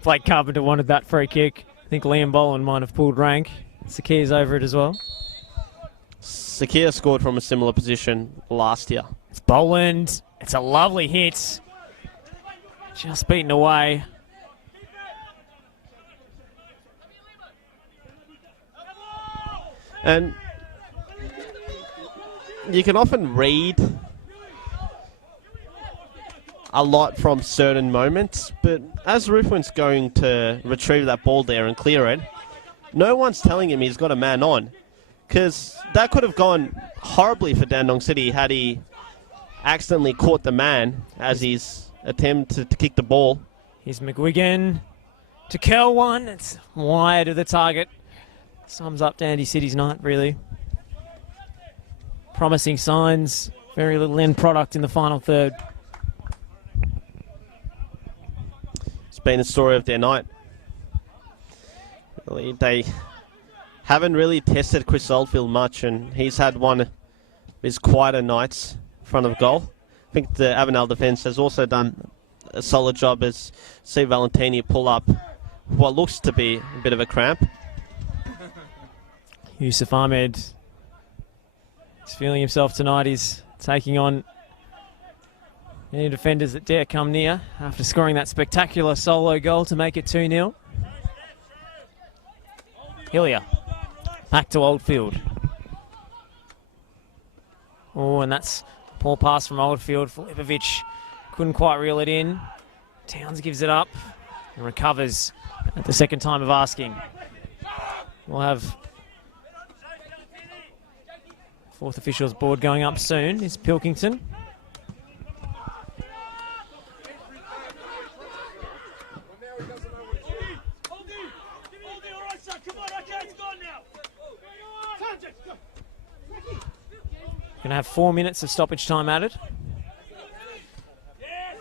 Blake Carpenter wanted that free kick. I think Liam Boland might have pulled rank. Sakir's over it as well. Sakir scored from a similar position last year. It's Boland. It's a lovely hit. Just beaten away. And you can often read a lot from certain moments, but as Ruthwin's going to retrieve that ball there and clear it, no one's telling him he's got a man on, because that could have gone horribly for Dandenong City had he accidentally caught the man as he's attempted to kick the ball. Here's McGuigan to curl one. It's wide of the target. Sums up Dandy City's night, really. Promising signs. Very little end product in the final third. It's been a story of their night. Really, they haven't really tested Chris Oldfield much, and he's had one of his quieter nights in front of goal. I think the Avondale defence has also done a solid job as see Valentini pull up what looks to be a bit of a cramp. Yusuf Ahmed is feeling himself tonight. He's taking on any defenders that dare come near after scoring that spectacular solo goal to make it 2-0. Hillier back to Oldfield. Oh, and that's a poor pass from Oldfield. Filipovic couldn't quite reel it in. Towns gives it up and recovers at the second time of asking. We'll have fourth officials board going up soon. Is Pilkington. Going to have 4 minutes of stoppage time added.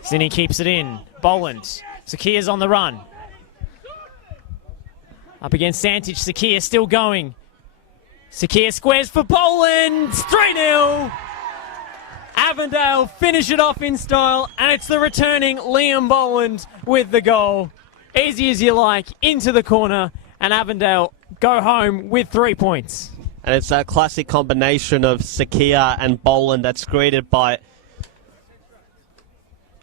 Zinni keeps it in. Boland. Sakir's on the run. Up against Santich. Sakir still going. Sakir squares for Boland. 3-0. Avondale finish it off in style, and it's the returning Liam Boland with the goal. Easy as you like, into the corner, and Avondale go home with 3 points. And it's that classic combination of Sakia and Boland that's greeted by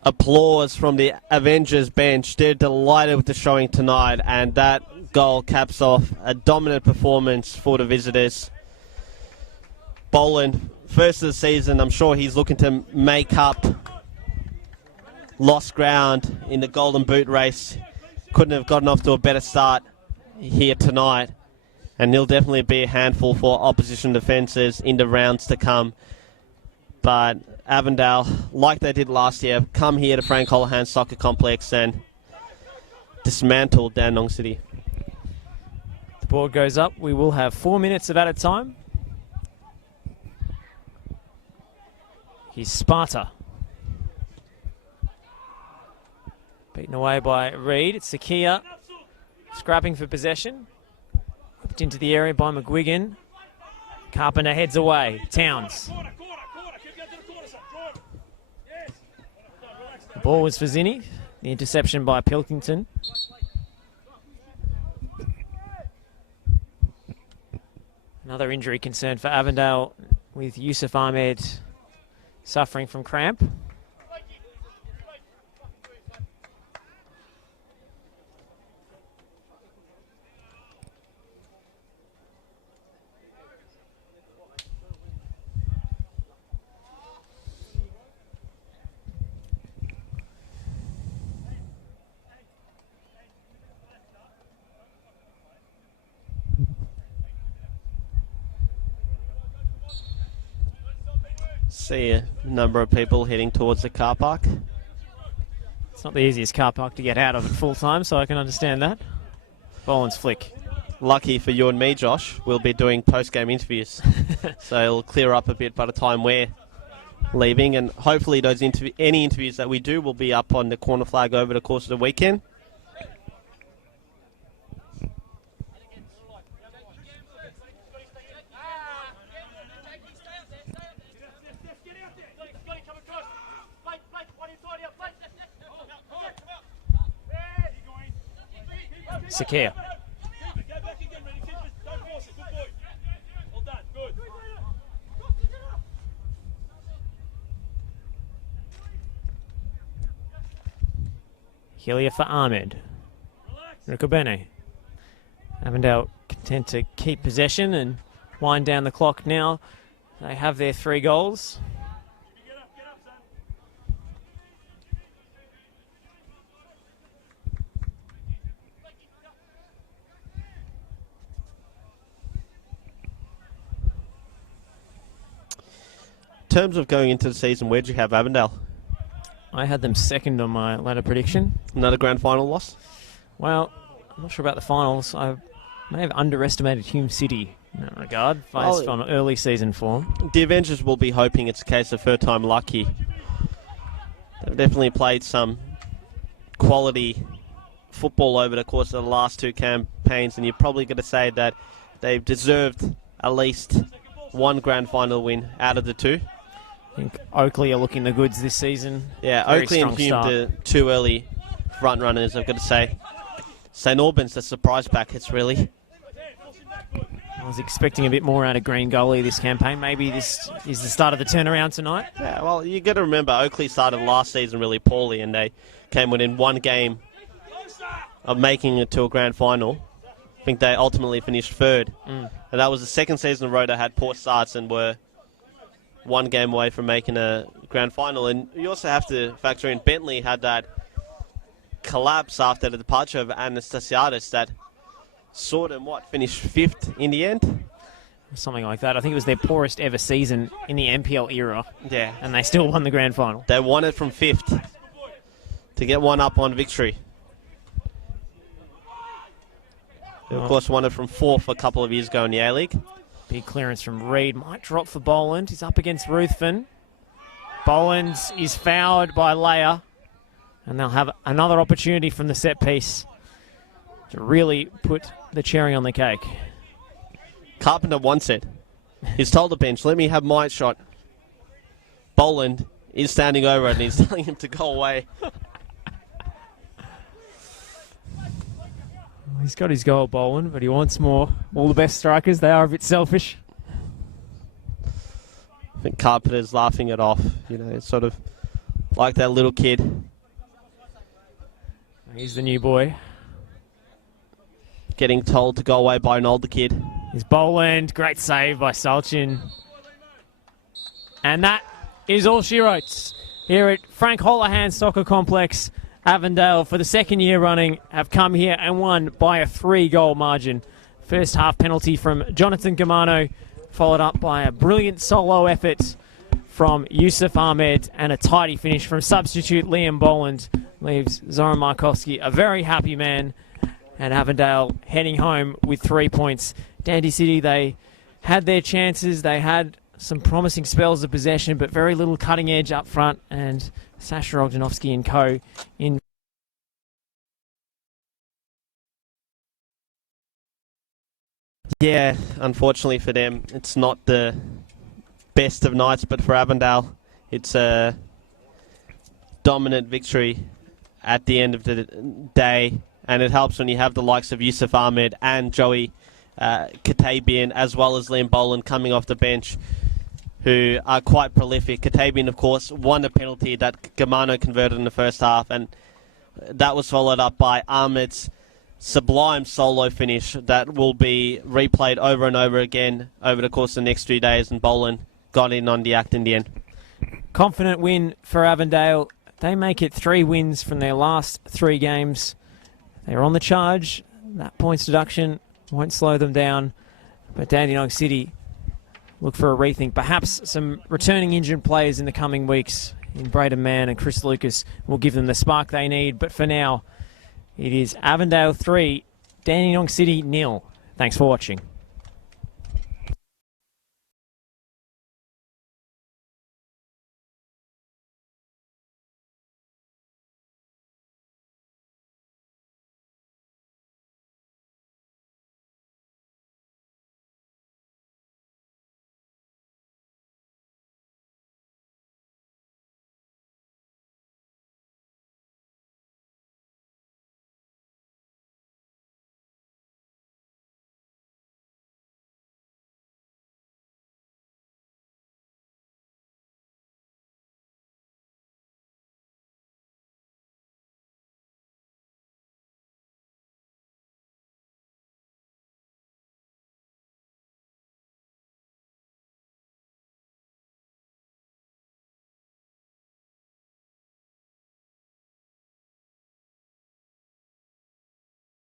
applause from the Avengers bench. They're delighted with the showing tonight, and that goal caps off a dominant performance for the visitors. Boland, first of the season, I'm sure he's looking to make up lost ground in the Golden Boot race. Couldn't have gotten off to a better start here tonight, and he'll definitely be a handful for opposition defences in the rounds to come. But Avondale, like they did last year, come here to Frank Holohan Soccer Complex and dismantle Dandenong City. The board goes up. We will have 4 minutes of added time. Here's Sparta. Beaten away by Reed. It's Sakia scrapping for possession. Whipped into the area by McGuigan. Carpenter heads away. Towns. The ball was for Zinni. The interception by Pilkington. Another injury concern for Avondale, with Yusuf Ahmed suffering from cramp. See a number of people heading towards the car park. It's not the easiest car park to get out of at full time, so I can understand that. Boland's flick. Lucky for you and me, Josh, we'll be doing post-game interviews. So it'll clear up a bit by the time we're leaving, and hopefully those any interviews that we do will be up on the corner flag over the course of the weekend. Sakia. Hillier for Ahmed. Ricobene. Avondale content to keep possession and wind down the clock now. They have their 3 goals. In terms of going into the season, where did you have Avondale? I had them second on my ladder prediction. Another grand final loss? Well, I'm not sure about the finals. I may have underestimated Hume City in that regard, based on early season form. The Avengers will be hoping it's a case of third time lucky. They've definitely played some quality football over the course of the last 2 campaigns, and you're probably going to say that they've deserved at least 1 grand final win out of the 2. I think Oakley are looking the goods this season. Yeah, Very Oakley and Hume, the 2 early front runners, I've got to say. St Albans, the surprise packets, really. I was expecting a bit more out of Green Goalie this campaign. Maybe this is the start of the turnaround tonight. Yeah, well, you got to remember, Oakley started last season really poorly, and they came within 1 game of making it to a grand final. I think they ultimately finished 3rd. And that was the 2nd season in a row they had poor starts and were 1 game away from making a grand final. And you also have to factor in Bentley had that collapse after the departure of Anastasiadis that saw them, finished 5th in the end? Something like that. I think it was their poorest ever season in the NPL era. Yeah. And they still won the grand final. They won it from 5th to get 1 up on victory. They, of course, won it from 4th a couple of years ago in the A-League. Big clearance from Reed. Might drop for Boland. He's up against Ruthven. Boland is fouled by Leia. And they'll have another opportunity from the set piece to really put the cherry on the cake. Carpenter wants it. He's told the bench, let me have my shot. Boland is standing over it and he's telling him to go away. He's got his goal, Boland, but he wants more. All the best strikers, they are a bit selfish. I think Carpenter's laughing it off. It's sort of like that little kid. He's the new boy. Getting told to go away by an older kid. Here's Boland. Great save by Salchin. And that is all she wrote here at Frank Holohan Soccer Complex. Avondale, for the second year running, have come here and won by a 3-goal margin. First half penalty from Jonathan Gamano, followed up by a brilliant solo effort from Yusuf Ahmed and a tidy finish from substitute Liam Boland. Leaves Zoran Markovski a very happy man, and Avondale heading home with 3 points. Dandy City, they had their chances. They had some promising spells of possession, but very little cutting edge up front, and Sasha Ogdanovsky and co. in. Yeah, unfortunately for them, it's not the best of nights, but for Avondale, it's a dominant victory at the end of the day, and it helps when you have the likes of Yusuf Ahmed and Joey Katabian, as well as Liam Boland coming off the bench, who are quite prolific. Katabian, of course, won a penalty that Gamano converted in the first half, and that was followed up by Ahmed's sublime solo finish that will be replayed over and over again over the course of the next 3 days, and Boland got in on the act in the end. Confident win for Avondale. They make it 3 wins from their last 3 games. They're on the charge. That points deduction won't slow them down. But Dandenong City look for a rethink. Perhaps some returning injured players in the coming weeks in Braden Mann and Chris Lucas will give them the spark they need. But for now, it is Avondale 3, Dandenong City 0. Thanks for watching.